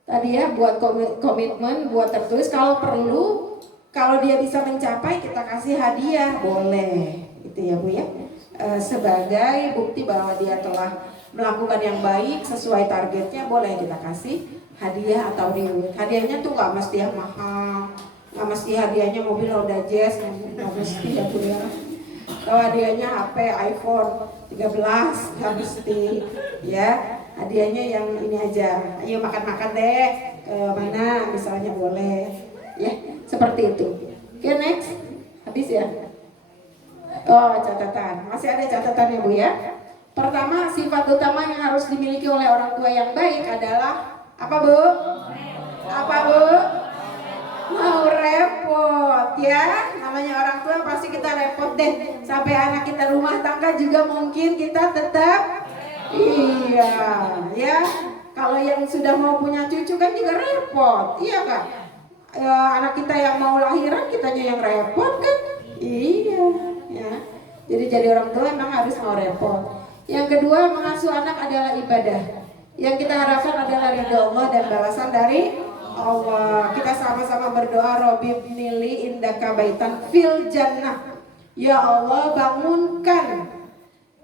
tadi ya buat komitmen, buat tertulis. Kalau perlu, kalau dia bisa mencapai kita kasih hadiah, boleh, gitu ya Bu ya. Sebagai bukti bahwa dia telah melakukan yang baik sesuai targetnya, boleh kita kasih hadiah atau reward. Hadiahnya tuh nggak mesti yang mahal, nggak mesti hadiahnya mobil Honda Jazz, nggak mesti ya Bu ya. Kalau hadiahnya HP iPhone 13 nggak mesti ya. Hadiahnya yang ini aja, ayo makan-makan deh, mana misalnya boleh ya, seperti itu. Oke, next, habis ya. Oh, catatan. Masih ada catatannya Bu ya. Pertama, sifat utama yang harus dimiliki oleh orang tua yang baik adalah apa Bu? Apa Bu? Mau repot ya. Namanya orang tua pasti kita repot deh. Sampai anak kita rumah tangga juga mungkin kita tetap iya ya. Kalau yang sudah mau punya cucu kan juga repot. Iya Kak? Anak kita yang mau lahiran kitanya yang repot kan? Iya ya. Jadi orang tua memang harus mau repot. Yang kedua, mengasuh anak adalah ibadah. Yang kita harapkan adalah ridha Allah dan balasan dari Allah. Kita sama-sama berdoa, Robbi ibnili indaka baitan fil jannah. Ya Allah, bangunkan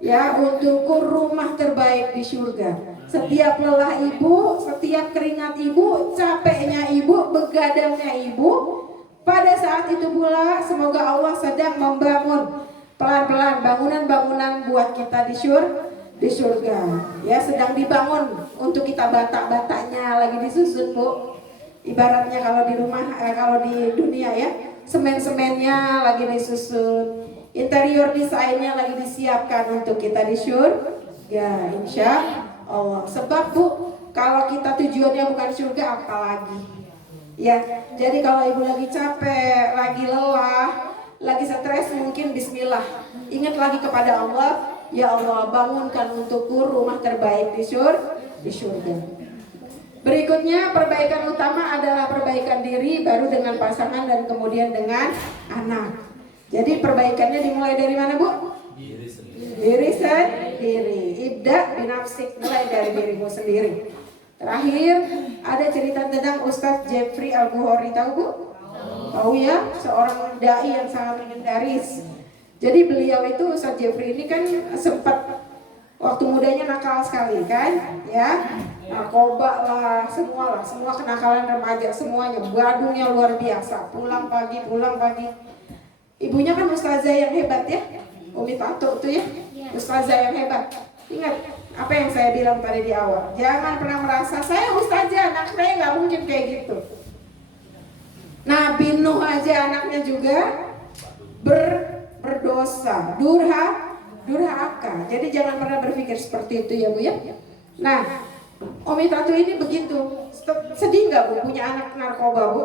ya untukku rumah terbaik di surga. Setiap lelah ibu, setiap keringat ibu, capeknya ibu, begadangnya ibu, pada saat itu pula semoga Allah sedang membangun pelan-pelan bangunan-bangunan buat kita di surga ya, sedang dibangun untuk kita batak-bataknya lagi disusun Bu. Ibaratnya kalau di rumah kalau di dunia ya, semen-semennya lagi disusun, interior desainnya lagi disiapkan untuk kita di surga insya Allah. Sebab Bu, kalau kita tujuannya bukan surga apalagi ya. Jadi kalau ibu lagi capek, lagi lelah, lagi stres, mungkin bismillah, ingat lagi kepada Allah. Ya Allah, bangunkan untukku rumah terbaik di surga. Berikutnya perbaikan utama adalah perbaikan diri, baru dengan pasangan dan kemudian dengan anak. Jadi perbaikannya dimulai dari mana, Bu? Diri sendiri. Ibda binafsik, mulai dari dirimu sendiri. Terakhir ada cerita tentang Ustadz Jeffrey Al-Bukhari, tahu Bu? Tahu ya, seorang dai yang sangat legendaris. Jadi beliau itu, Ustadz Jeffrey ini kan sempat waktu mudanya nakal sekali kan, ya, narkoba lah, semua kenakalan remaja semuanya, badungnya luar biasa, pulang pagi. Ibunya kan ustazah yang hebat ya, Umi Tato tuh ya, ustazah yang hebat. Ingat apa yang saya bilang tadi di awal, jangan pernah merasa saya ustazah, anak saya nggak mungkin kayak gitu. Nabi Nuh aja anaknya juga berdosa, durhaka. Jadi jangan pernah berpikir seperti itu ya Bu ya. Nah, Umi Tatu ini begitu. Sedih nggak Bu punya anak narkoba Bu?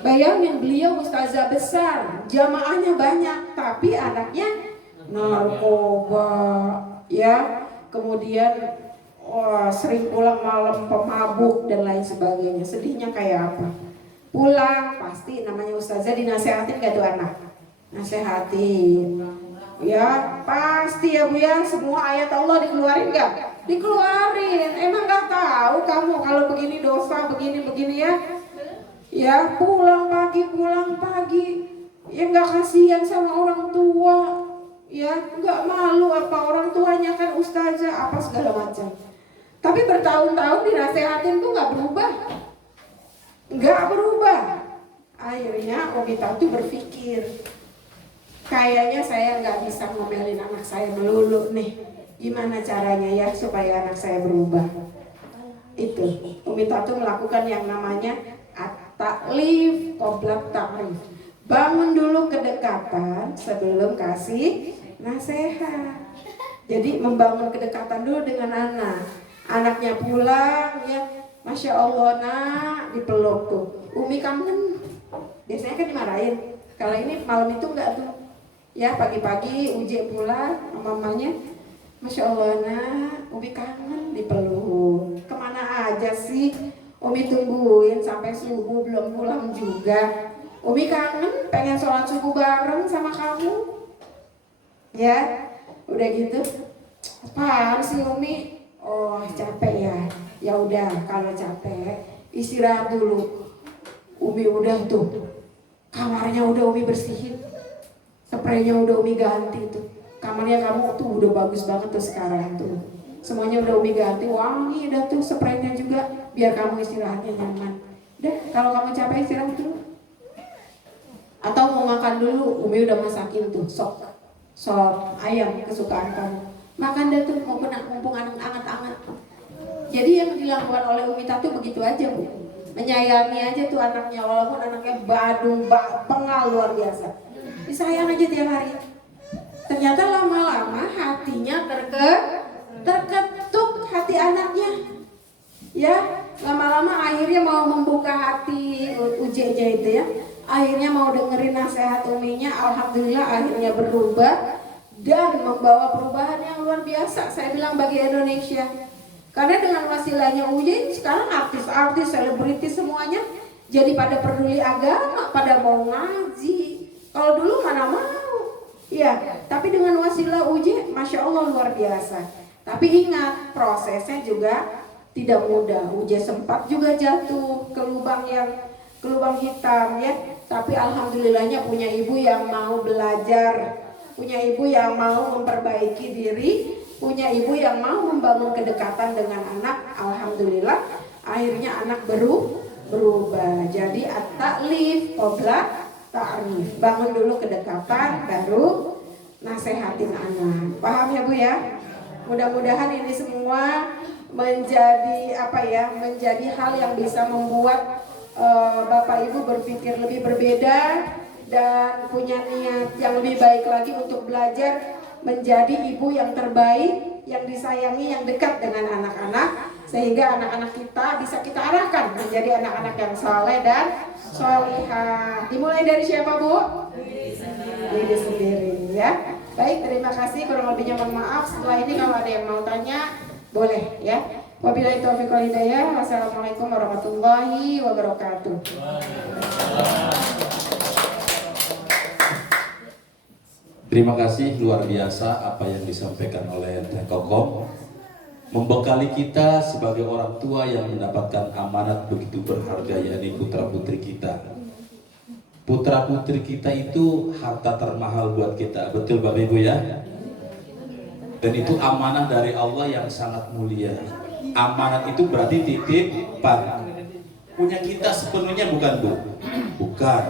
Bayangin beliau ustazah besar, jamaahnya banyak, tapi anaknya narkoba, ya. Kemudian sering pulang malam, pemabuk dan lain sebagainya. Sedihnya kayak apa? Pulang pasti namanya ustazah dinasehatin gak tuh anak? Nasehatin. Ya pasti ya Bu ya, semua ayat Allah dikeluarin gak? Dikeluarin. Emang gak tahu kamu kalau begini dosa, begini ya? Ya pulang pagi, ya gak kasihan sama orang tua, ya gak malu apa orang tuanya kan ustazah apa segala macam. Tapi bertahun-tahun dinasehatin tuh gak berubah. Akhirnya Umi Tatu berpikir, kayaknya saya nggak bisa ngomelin anak saya melulu nih. Gimana caranya ya supaya anak saya berubah? Itu Umi Tatu melakukan yang namanya at-ta'lif qabla ta'rif. Bangun dulu kedekatan sebelum kasih nasihat. Jadi membangun kedekatan dulu dengan anak. Anaknya pulang ya, Masya Allah nak, dipeluk tuh. Umi kangen. Biasanya kan dimarahin. Kalau ini malam itu enggak tuh. Ya pagi-pagi Uje pulang sama mamanya, Masya Allah nak, Umi kangen, dipeluk. Kemana aja sih? Umi tungguin sampai subuh belum pulang juga. Umi kangen, pengen sholat subuh bareng sama kamu. Ya, udah gitu. Apaan sih Umi? Oh capek ya. Ya udah kalau capek istirahat dulu. Umi udah tuh, kamarnya udah Umi bersihin. Spraynya udah Umi ganti tuh. Kamarnya kamu tuh udah bagus banget tuh sekarang tuh. Semuanya udah Umi ganti, wangi udah tuh spraynya juga. Biar kamu istirahatnya nyaman. Udah, kalau kamu capek istirahat dulu. Atau mau makan dulu, Umi udah masakin tuh sop ayam kesukaan kamu. Makan dah tuh, mumpung anget-anget. Jadi yang dilakukan oleh Umi Tatu begitu aja Bu. Menyayangi aja tuh anaknya, walaupun anaknya badung, pengal luar biasa. Disayang aja tiap hari. Ternyata lama-lama hatinya terketuk hati anaknya. Ya, lama-lama akhirnya mau membuka hati Uje-nya itu ya. Akhirnya mau dengerin nasihat Uminya. Alhamdulillah akhirnya berubah dan membawa perubahan yang luar biasa. Saya bilang bagi Indonesia. Karena dengan wasilahnya Uje sekarang artis-artis, selebritis semuanya jadi pada peduli agama, pada mau ngaji. Kalau dulu mana mau. Iya, tapi dengan wasilah Uje, Masya Allah luar biasa. Tapi ingat, prosesnya juga tidak mudah. Uje sempat juga jatuh ke lubang hitam ya. Tapi alhamdulillahnya punya ibu yang mau belajar, punya ibu yang mau memperbaiki diri, punya ibu yang mau membangun kedekatan dengan anak. Alhamdulillah, akhirnya anak berubah. Jadi at-ta'lif qabla ta'rif. Bangun dulu kedekatan, baru nasehatin anak. Paham ya Bu ya? Mudah-mudahan ini semua menjadi menjadi hal yang bisa membuat Bapak Ibu berpikir lebih berbeda dan punya niat yang lebih baik lagi untuk belajar menjadi ibu yang terbaik, yang disayangi, yang dekat dengan anak-anak, sehingga anak-anak kita bisa kita arahkan menjadi anak-anak yang saleh dan sholihah. Dimulai dari siapa Bu? Diri sendiri ya. Baik, terima kasih. Kurang lebihnya mohon maaf. Setelah ini kalau ada yang mau tanya boleh ya. Wabillahi taufiq wal hidayah. Wassalamualaikum warahmatullahi wabarakatuh. Terima kasih, luar biasa apa yang disampaikan oleh Teh Kokom, membekali kita sebagai orang tua yang mendapatkan amanat begitu berharga, yakni putra putri kita. Putra putri kita itu harta termahal buat kita, betul Bapak Ibu ya? Dan itu amanah dari Allah yang sangat mulia. Amanat itu berarti titipan. Punya kita sepenuhnya bukan Bu? Bukan.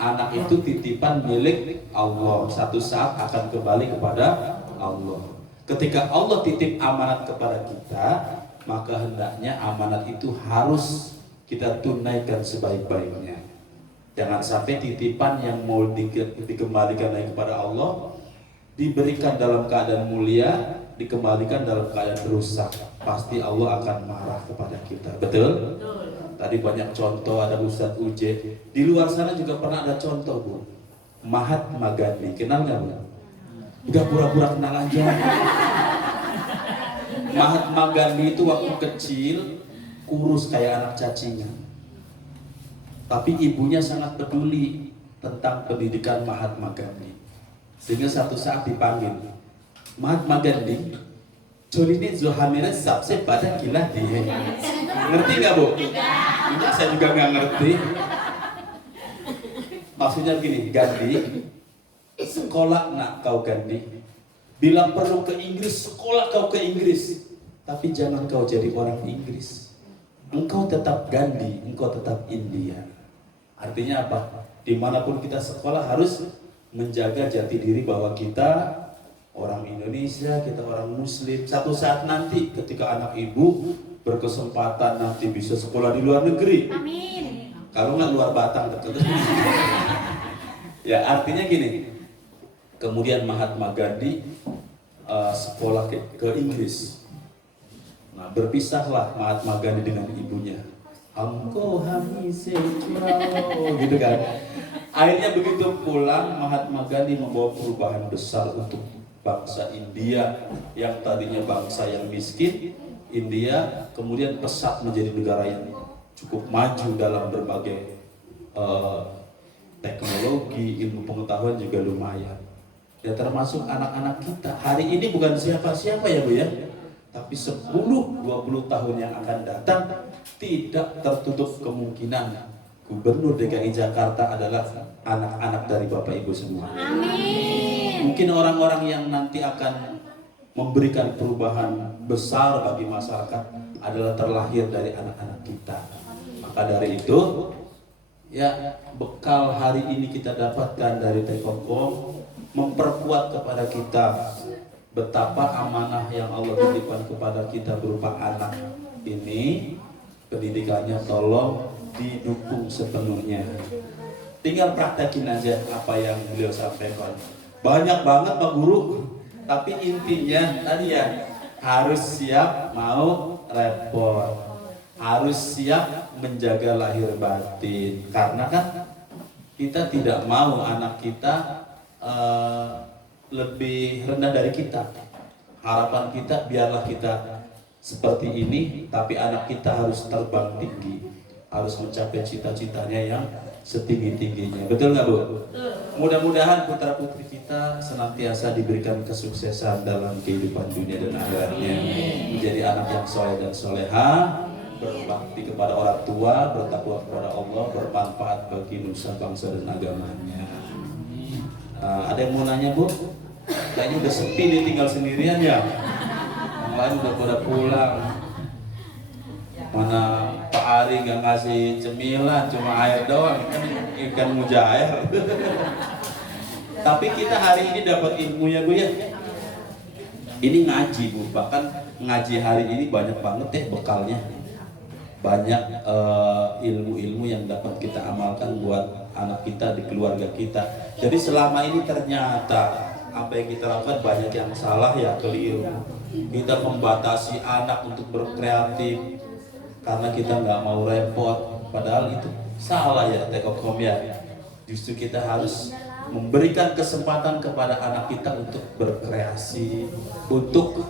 Anak itu titipan milik Allah, satu saat akan kembali kepada Allah. Ketika Allah titip amanat kepada kita, maka hendaknya amanat itu harus kita tunaikan sebaik-baiknya. Jangan sampai titipan yang mau dikembalikan lagi kepada Allah, diberikan dalam keadaan mulia, dikembalikan dalam keadaan rusak. Pasti Allah akan marah kepada kita. Betul? Tadi banyak contoh, ada Ustadz Uje. Di luar sana juga pernah ada contoh Bu, Mahatma Gandhi. Kenal nggak Bu? Udah pura-pura kenal aja. Mahatma Gandhi itu waktu kecil kurus kayak anak cacingan. Tapi ibunya sangat peduli tentang pendidikan Mahatma Gandhi. Sehingga satu saat dipanggil, Mahatma Gandhi, Jolini Zohamira sabse pada gila dia. Ngerti nggak Bu? Enggak, saya juga nggak ngerti. Maksudnya gini, Gandhi, sekolah nak kau Gandhi. Bila perlu ke Inggris, sekolah kau ke Inggris. Tapi jangan kau jadi orang Inggris. Engkau tetap Gandhi, engkau tetap India. Artinya apa? Dimanapun kita sekolah harus menjaga jati diri bahwa kita orang Indonesia, kita orang Muslim. Satu saat nanti ketika anak ibu berkesempatan nanti bisa sekolah di luar negeri. Amin. Kalau nggak luar Batang dekat. Ya artinya gini. Kemudian Mahatma Gandhi sekolah ke Inggris. Nah berpisahlah Mahatma Gandhi dengan ibunya. Amko hamise gitu kan. Akhirnya begitu pulang, Mahatma Gandhi membawa perubahan besar untuk bangsa India yang tadinya bangsa yang miskin. India kemudian pesat menjadi negara yang cukup maju dalam berbagai teknologi, ilmu pengetahuan juga lumayan. Ya termasuk anak-anak kita. Hari ini bukan siapa-siapa ya Bu ya, tapi 10-20 tahun yang akan datang tidak tertutup kemungkinan Gubernur DKI Jakarta adalah anak-anak dari Bapak Ibu semua. Amin. Mungkin orang-orang yang nanti akan memberikan perubahan besar bagi masyarakat adalah terlahir dari anak-anak kita. Maka dari itu, ya bekal hari ini kita dapatkan dari Tekokom memperkuat kepada kita betapa amanah yang Allah titipkan kepada kita berupa anak ini, pendidikannya tolong didukung sepenuhnya. Tinggal praktekin aja apa yang beliau sampaikan. Banyak banget Pak Guru. Tapi intinya tadi ya harus siap mau repot, harus siap menjaga lahir batin. Karena kan kita tidak mau anak kita lebih rendah dari kita. Harapan kita biarlah kita seperti ini, tapi anak kita harus terbang tinggi, harus mencapai cita-citanya yang setinggi-tingginya. Betul nggak Bu? Mudah-mudahan putra putri kita senantiasa diberikan kesuksesan dalam kehidupan dunia dan akhiratnya, menjadi anak yang soleh dan soleha, berbakti kepada orang tua, bertakwa kepada Allah, bermanfaat bagi nusa bangsa dan agamanya. Ada yang mau nanya Bu? Kayaknya udah sepi nih, tinggal sendirian ya. Yang lain udah pada pulang. Mana Pak Ari nggak ngasih cemilan, cuma air doang, kan ikan mujair. Tapi kita hari ini dapat ilmunya Bu ya. Ini ngaji Bu, bahkan ngaji hari ini banyak banget ya bekalnya. Banyak ilmu-ilmu yang dapat kita amalkan buat anak kita, di keluarga kita. Jadi selama ini ternyata apa yang kita lakukan banyak yang salah ya, keliru. Kita membatasi anak untuk berkreatif karena kita nggak mau repot, padahal itu salah ya Tekokom ya. Justru kita harus memberikan kesempatan kepada anak kita untuk berkreasi, untuk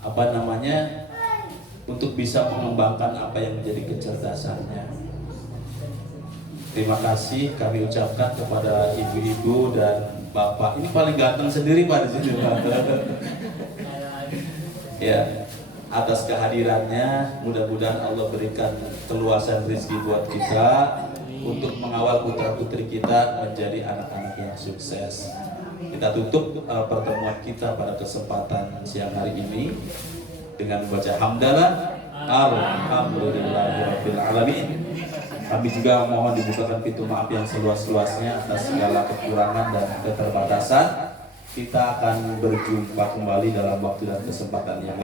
apa namanya, untuk bisa mengembangkan apa yang menjadi kecerdasannya. Terima kasih kami ucapkan kepada ibu-ibu dan bapak. Ini paling ganteng sendiri Pak di sini Pak. Ya, atas kehadirannya, mudah-mudahan Allah berikan keluasan rezeki buat kita untuk mengawal putra-putri kita menjadi anak-anak yang sukses. Kita tutup pertemuan kita pada kesempatan siang hari ini dengan membaca hamdalah, alhamdulillahirabbil alamin. Kami juga mohon dibukakan pintu maaf yang seluas-luasnya atas segala kekurangan dan keterbatasan. Kita akan berjumpa kembali dalam waktu dan kesempatan yang